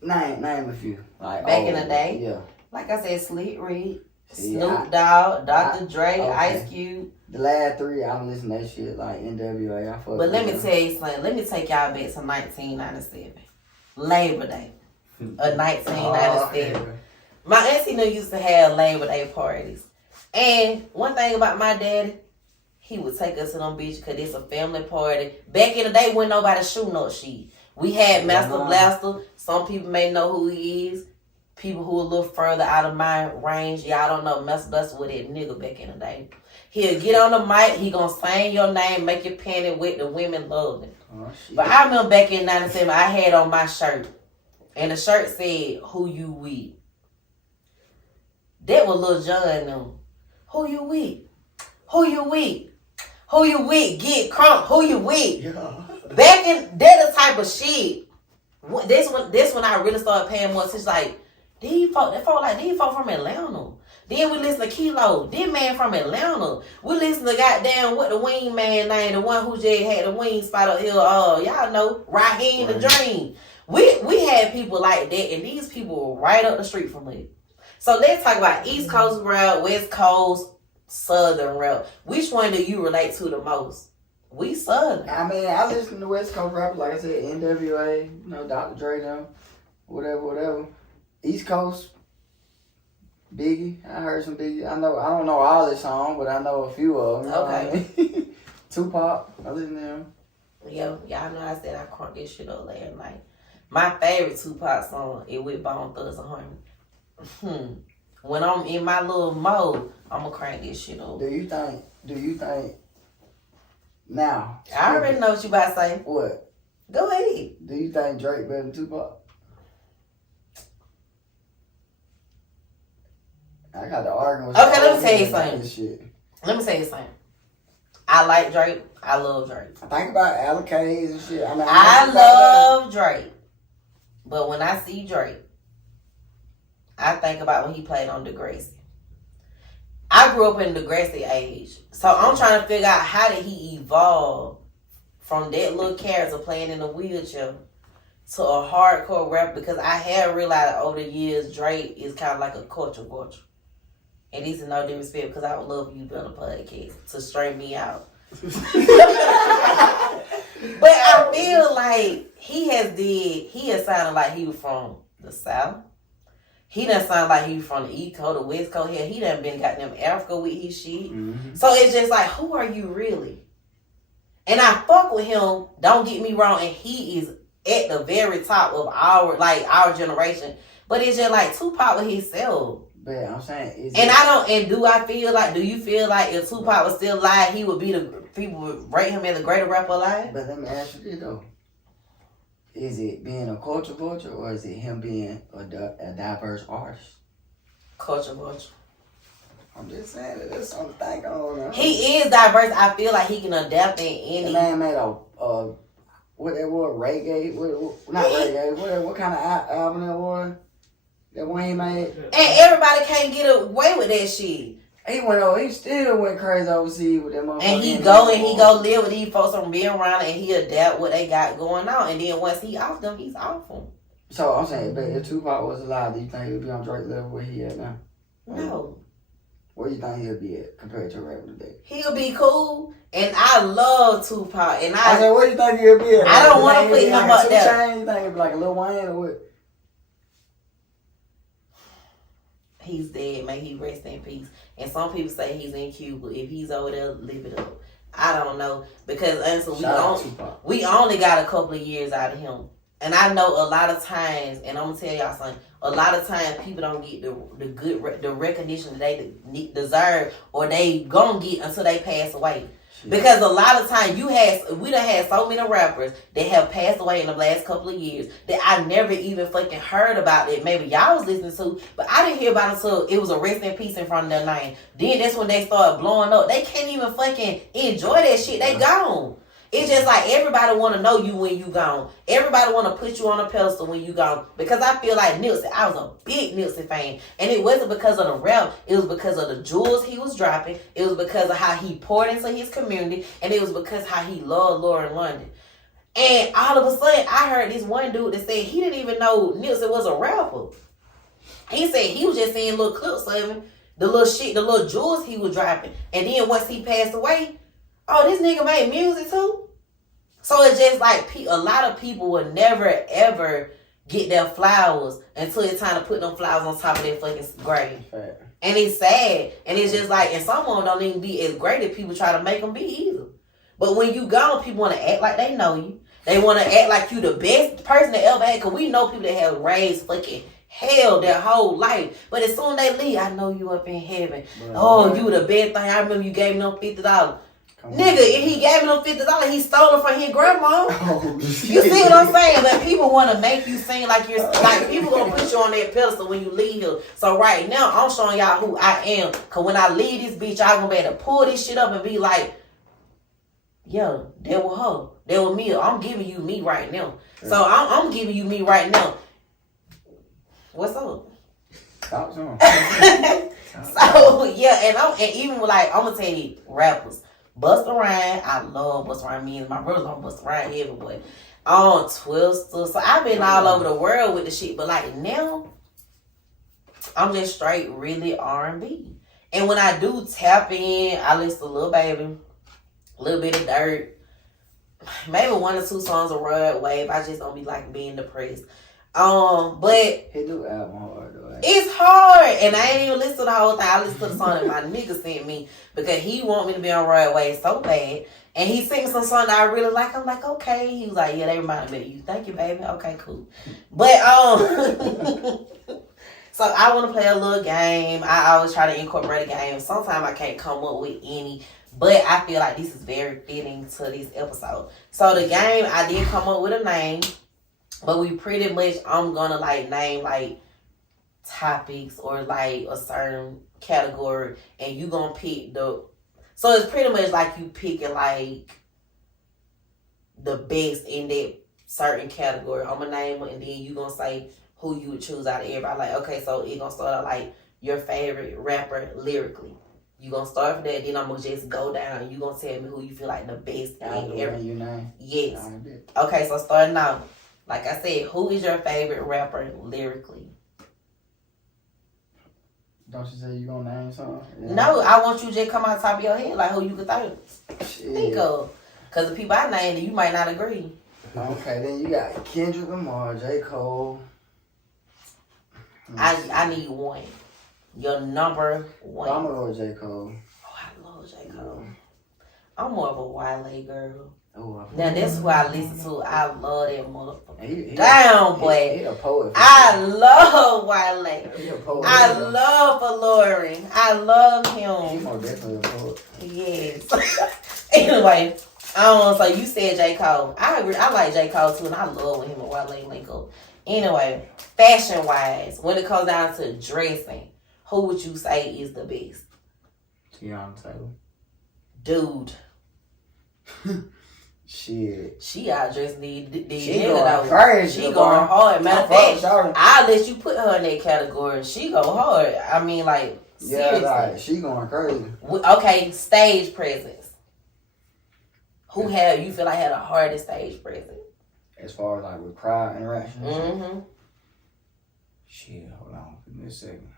name a few. Like Back in the day? Yeah. Like I said, Slick Rick, See, Snoop Dogg, Dr. Dre, okay. Ice Cube. The last 3, I don't listen to that shit like NWA. I fuck But with let me them. tell you something. Let me take y'all back to 1997. Labor Day of 1997. My auntie knew used to have Labor Day parties. And one thing about my daddy, he would take us to them beaches because it's a family party. Back in the day when nobody shooting up shit. We had Master Blaster. Some people may know who he is. People who a little further out of my range, y'all don't know. Master Blaster was that nigga back in the day. He'll get on the mic, he gonna sing your name, make your panty wet, the women love him. Oh, shit. But I remember back in 97, I had on my shirt. And the shirt said, "Who you with?" That was Lil Jon them. Who you with? Who you with? Who you with? Get crunk. Who you with? Yeah. Back in that the type of shit. This when I really started paying more attention. Like these folk from Atlanta. Then we listen to Kilo. This man from Atlanta. We listen to goddamn what the wing man name, the one who just had the wing spot up here. Y'all know Raheem the Dream. We had people like that, and these people were right up the street from me. So let's talk about East Coast rap, West Coast, Southern rap. Which one do you relate to the most? We Southern. I mean, I listen to West Coast rappers, like I said, NWA, you know, Dr. Dre, them, whatever. East Coast, Biggie. I heard some Biggie. I don't know all his songs, but I know a few of them. Okay. You know what I mean? Tupac, I listen to him. Yo, y'all know I said I crunked this shit up last night. My favorite Tupac song is with Bone Thugs and Harmony. when I'm in my little mode, I'm gonna crank this shit up. Do you think now? I already know what you about to say. What? Go ahead. Do you think Drake better than Tupac? I got to argue with Okay, let me tell you something. this shit. Let me tell you something. I like Drake. I love Drake. I think about allocations and shit. I love Drake. But when I see Drake, I think about when he played on Degrassi. I grew up in the Degrassi age. So I'm trying to figure out how did he evolve from that little character playing in a wheelchair to a hardcore rapper, because I have realized over the years Drake is kind of like a culture vulture. And this is no disrespect, because I would love you to be on a podcast to straighten me out. But I feel like he has sounded like he was from the South. He done sound like he was from the East Coast, the West Coast. Here, he done been goddamn Africa with his shit. Mm-hmm. So it's just like, who are you really? And I fuck with him, don't get me wrong, and he is at the very top of our generation. But it's just like Tupac with himself. But I'm saying, do you feel like if Tupac was still alive, he would be people would rate him as the greatest rapper alive? But let me ask you this though. Is it being a culture vulture, or is it him being a diverse artist? Culture vulture. I'm just saying that there's something to think on. He is diverse. I feel like he can adapt in any. The man made a what that was, reggae? Not reggae. What kind of album that was? That one he made. And everybody can't get away with that shit. He still went crazy overseas with that motherfucker. And he go live with these folks from being around, and he adapt what they got going on. And then once he off them, he's off them. So I'm saying, but if Tupac was alive, do you think he would be on Drake level where he at now? No. Where do you think he'll be at compared to a rapper today? He'll be cool, and I love Tupac. And I said, where do you think he'll be at? I don't want to put him up there. You think he'll be like a Lil Wayne or what? He's dead. May he rest in peace. And some people say he's in Cuba. If he's over there, live it up. I don't know, because honestly, we only got a couple of years out of him. And I know a lot of times, and I'm gonna tell y'all something. A lot of times, people don't get the recognition that they deserve, or they gonna get until they pass away. Because a lot of times we done had so many rappers that have passed away in the last couple of years that I never even fucking heard about it. Maybe y'all was listening to, but I didn't hear about it until it was a rest in peace in front of their name. Then that's when they started blowing up. They can't even fucking enjoy that shit. They gone. It's just like everybody want to know you when you gone. Everybody want to put you on a pedestal when you gone. Because I feel like Nipsey, I was a big Nipsey fan. And it wasn't because of the rap. It was because of the jewels he was dropping. It was because of how he poured into his community. And it was because how he loved Lauren London. And all of a sudden, I heard this one dude that said he didn't even know Nipsey was a rapper. He said he was just seeing little clips of him, the little jewels he was dropping. And then once he passed away, oh, this nigga made music too? So it's just like a lot of people will never, ever get their flowers until it's time to put them flowers on top of their fucking grave. Right. And it's sad. And it's just like, and some of them don't even be as great as people try to make them be either. But when you gone, people want to act like they know you. They want to act like you the best person that ever had. Because we know people that have raised fucking hell their whole life. But as soon as they leave, I know you up in heaven. Bro, you the best thing. I remember you gave me them $50. Nigga, if he gave me them $50, he stole it from his grandma. Oh, you see what I'm saying? But people want to make you seem like you're like, people gonna put you on that pedestal when you leave here. So right now, I'm showing y'all who I am. Cause when I leave this bitch, I'm gonna be able to pull this shit up and be like, yo, that was her. That was me. I'm giving you me right now. So I'm giving you me right now. What's up? So yeah, and even like I'm gonna tell you, rappers. Busta Rhymes, I love Busta Rhymes. Me and my brothers on Busta Rhymes everywhere. On Twister. So I've been all over the world with the shit. But like now, I'm just straight really R&B. And when I do tap in, I listen to Lil Baby, a little bit of Dirt, maybe 1 or 2 songs of Rod Wave. I just don't be like being depressed. But he do album hard though. It's hard, and I ain't even listen to the whole thing. I listen to the song that my nigga sent me because he want me to be on Rod Wave so bad, and he sent me some song that I really like. I'm like, okay. He was like, yeah, they reminded me of you. Thank you, baby. Okay, cool. But so So I want to play a little game. I always try to incorporate a game. Sometimes I can't come up with any, but I feel like this is very fitting to this episode. So the game, I did come up with a name, but we pretty much, I'm gonna like name like topics or like a certain category, and you gonna pick the. So it's pretty much like you picking like the best in that certain category. I'm gonna name it, and then you gonna say who you would choose out of everybody. Like, okay, so it gonna start out like your favorite rapper lyrically. You gonna start from that, then I'm gonna just go down, and you gonna tell me who you feel like the best in every. Your name. Yes. Okay, so starting out, like I said, who is your favorite rapper lyrically? Don't you say you gonna name something? Yeah. No, I want you to just come out the top of your head, like who you could think. Shit. Think of. Because the people I named, you might not agree. Okay, then you got Kendrick Lamar, J. Cole. I need one. Your number one. I'm gonna go with J. Cole. Oh, I love J. Cole. I'm more of a Wale girl. Oh, Now, that's who I listen to. I love that motherfucker. he Damn, boy. He a poet. I love Wale. He a poet. I love Lauren. I love him. He's more definitely a poet. Yes. Anyway, so you said J. Cole. I agree. I like J. Cole too, and I love when him and Wale link up. Anyway, fashion wise, when it comes down to dressing, who would you say is the best? Tiana Taylor. Dude. Shit. She out dressing the She nigga going though. crazy. She going hard. Matter of fact, Sorry. I'll let you put her in that category. She go hard. I mean, like, seriously. Yeah, like, she going crazy. Okay, stage presence. Who you feel like had a hardest stage presence? As far as like with crowd interaction. Mm-hmm. Shit, hold on. Give me a second.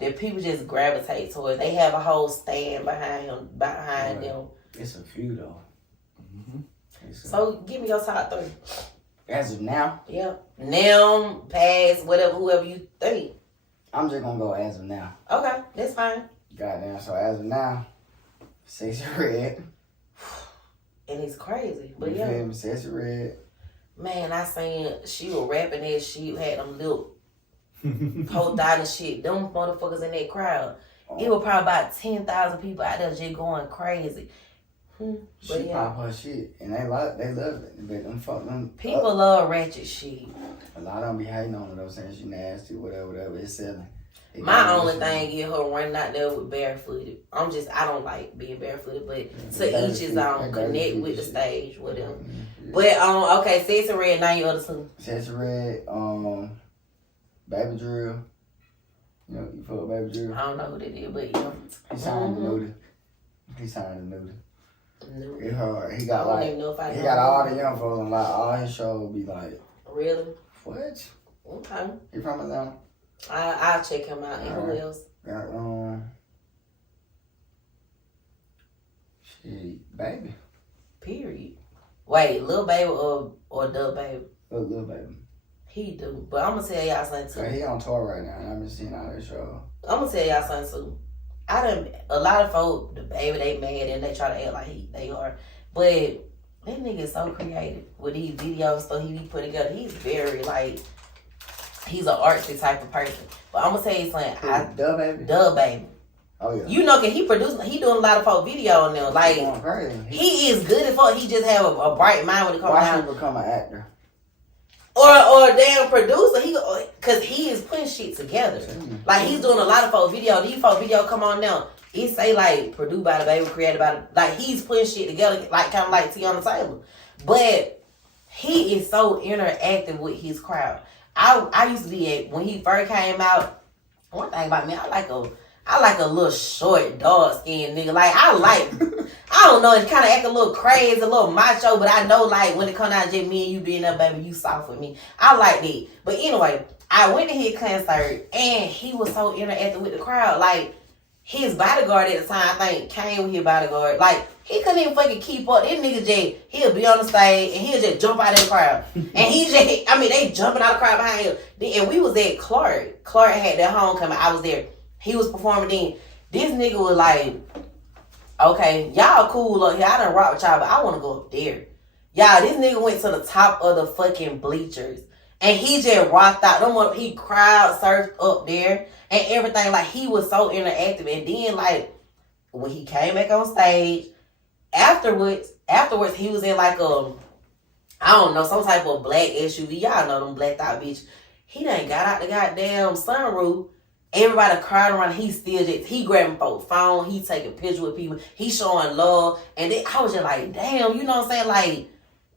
That people just gravitate towards. They have a whole stand behind them. It's a few though. So give me your top three. As of now, Yep. Now, past, whatever, whoever you think. I'm just gonna go as of now. Okay, that's fine. Goddamn. So as of now, Sexy Red. And it's crazy, but You yeah. feel me? Sexy Red. Man, I seen she was rapping that shit, had them little whole dot and shit. Them motherfuckers in that crowd. It was probably about 10,000 people out there just going crazy. She pop her shit, and they love it. But them People love ratchet shit. A lot of them be hating on her though, saying she nasty, whatever. It's selling. My only thing is her running out there with barefooted. I don't like being barefooted, but to each his own. Connect with the stage, whatever. But okay, Sexy Red, now your other two. Sexy Red, Baby Drill. You know, you fuck with Baby Drill? I don't know who that is, but yeah. He signed the Nudie. No. It's hard. He got I don't like, even know if I he know got all him. the young folks, and like all his shows be like, Really? what? Okay. He from Atlanta? I'll check him out. And who Alright. else? Got shit, Baby. Period. Wait, Lil Baby or Dub Baby? Little Baby. He do. But I'm gonna tell y'all something too. He on tour right now, and I've been seeing all his shows. I'm gonna tell y'all something too. A lot of folk, the Baby, they mad and they try to act like they are. But that nigga is so creative with these videos stuff he be putting together. He's very like, he's an artsy type of person. But I'm gonna tell you something. Dub Baby? Dub Baby. Oh yeah. You know, cause he doing a lot of folk video on them. Like, going crazy. he is good as fuck. He just have a bright mind when it comes Why down. should he become an actor? Or a damn producer. Cause he is putting shit together. Like, he's doing a lot of folk video. These folk video come on now. It say like produced by the Baby, created by the, like, he's putting shit together, like kind of like Tiana Taylor. But he is so interactive with his crowd. I used to be when he first came out. One thing about me, I like a little short, dark skinned nigga. Like, I don't know, it kind of act a little crazy, a little macho, but I know, like, when it come out just me and you being up, baby, you soft with me. I like that. But anyway, I went to his concert, and he was so interactive with the crowd. Like, his bodyguard at the time, I think, came with his bodyguard. Like, he couldn't even fucking keep up. This nigga he'll be on the stage, and he'll just jump out of the crowd. And they jumping out of the crowd behind him. And we was at Clark. Clark had that homecoming. I was there. He was performing then. This nigga was like, okay, y'all cool up here. I done rock with y'all, but I want to go up there. Y'all, this nigga went to the top of the fucking bleachers. And he just rocked out. He crowd surfed up there and everything. Like, he was so interactive. And then, like, when he came back on stage, afterwards, he was in like I don't know, some type of black SUV. Y'all know them blacked out bitch. He done got out the goddamn sunroof. Everybody cried around. He grabbing folks' phone. He taking pictures with people. He showing love. And then I was just like, damn, you know what I'm saying? Like,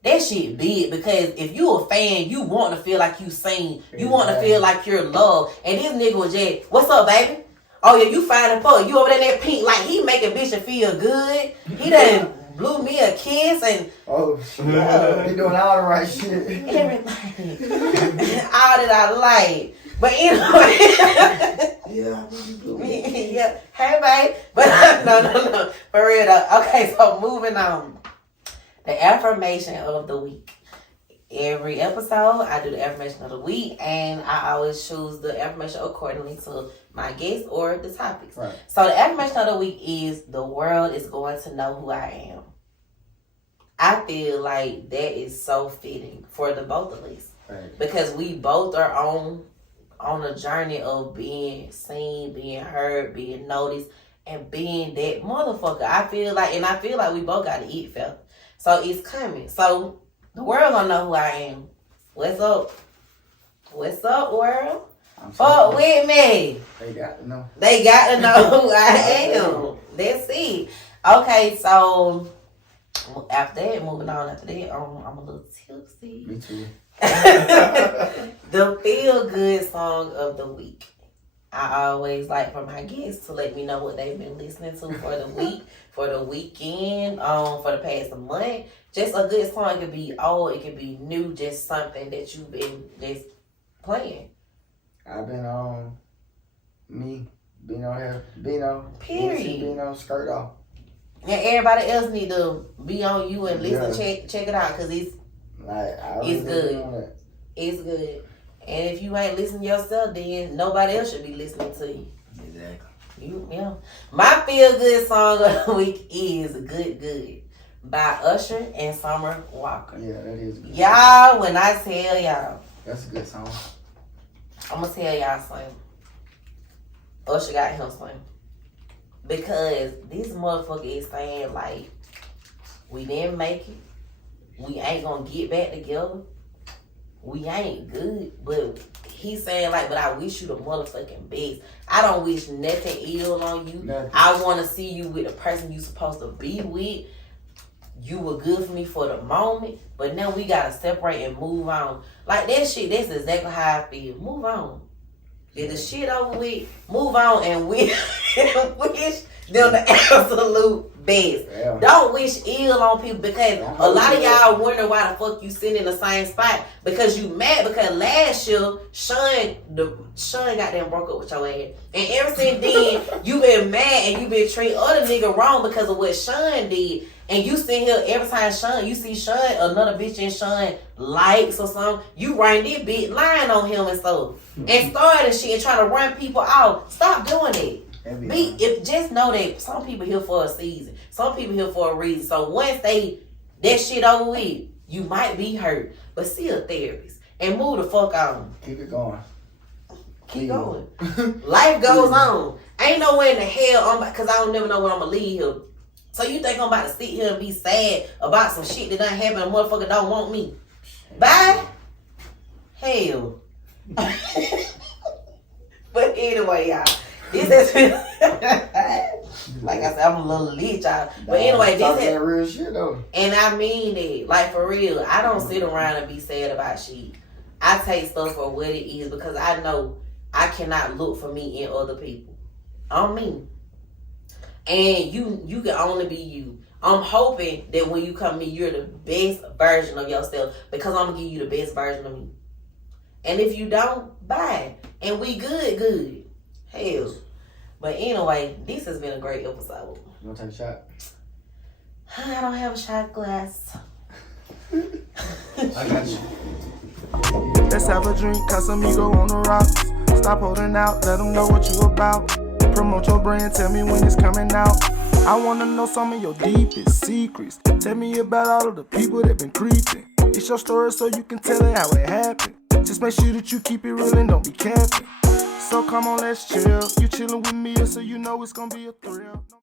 that shit big, because if you a fan, you want to feel like you seen. You want to feel like you're loved. And this nigga was just, what's up, baby? Oh, yeah, you fine and fuck. You over there in that pink. Like, he making bitch feel good. He done blew me a kiss and... Oh, shit. Yeah. He doing all the right shit. Everything. All that I like. But anyway... Yeah, you blew me. Yeah. Hey, babe. But no. For real, though. Okay, so moving on. The affirmation of the week. Every episode, I do the affirmation of the week, and I always choose the affirmation accordingly to my guest or the topics. Right. So the affirmation of the week is, the world is going to know who I am. I feel like that is so fitting for the both of us. Right. Because we both are on a journey of being seen, being heard, being noticed, and being that motherfucker. I feel like we both got to eat felt. So it's coming. So the world gonna know who I am. What's up? What's up, world? Fuck with me. They got to know. They got to know who I am. That's it. Okay, so after that, moving on after that, I'm a little tipsy. Me too. The feel good song of the week. I always like for my guests to let me know what they've been listening to for the week, for the weekend, for the past month. Just a good song. It could be old, it could be new, just something that you've been just playing. I've been on Beeno hair, Beeno, Period. Beeno skirt off. And everybody else need to be on you and listen, check it out, because it's good. It's good. And if you ain't listening yourself, then nobody else should be listening to you. Exactly. My feel good song of the week is Good by Usher and Summer Walker. Yeah, that is good. Y'all, when I tell y'all, that's a good song. I'm gonna tell y'all something. Usher got him something. Because this motherfucker is saying, like, we didn't make it. We ain't gonna get back together. We ain't good. But he's saying, like, but I wish you the motherfucking best. I don't wish nothing ill on you. Nothing. I want to see you with the person you supposed to be with. You were good for me for the moment. But now we got to separate and move on. Like, that shit, that's exactly how I feel. Move on. Get the shit over with. Move on and wish them the absolute best. Yeah. Don't wish ill on people, because a lot of y'all wonder why the fuck you sitting in the same spot, because you mad because last year Sean got them broke up with your ass, and ever since then you been mad and you been treating other nigga wrong because of what Sean did. And you sit here every time you see Sean, another bitch in Sean likes or something, you run this bitch lying on him and stuff. And starting shit and trying to run people out. Stop doing it. Just know that some people here for a season. Some people here for a reason. So once that shit over with, you might be hurt. But see a therapist and move the fuck on. Keep it going. Keep going. Life goes on. Ain't no way in the hell, because I don't never know when I'm going to leave here. So you think I'm about to sit here and be sad about some shit that done happened and motherfucker don't want me? Bye? Hell. But anyway, y'all. This has been... like I said, I'm a little lit, y'all. But anyway, this is real shit, though. And I mean it. Like, for real. I don't sit around and be sad about shit. I take stuff for what it is, because I know I cannot look for me in other people. I'm me. And you can only be you. I'm hoping that when you come to me, you're the best version of yourself, because I'm going to give you the best version of me. And if you don't, bye. And we good. Hell. But anyway, this has been a great episode. You want to take a shot? I don't have a shot glass. I got you. Let's have a drink, Casamigo on the rocks. Stop holding out, let them know what you about. Promote your brand, tell me when it's coming out. I wanna know some of your deepest secrets. Tell me about all of the people that been creeping. It's your story so you can tell it how it happened. Just make sure that you keep it real and don't be capping. So come on, let's chill. You chillin' with me, so you know it's gonna be a thrill.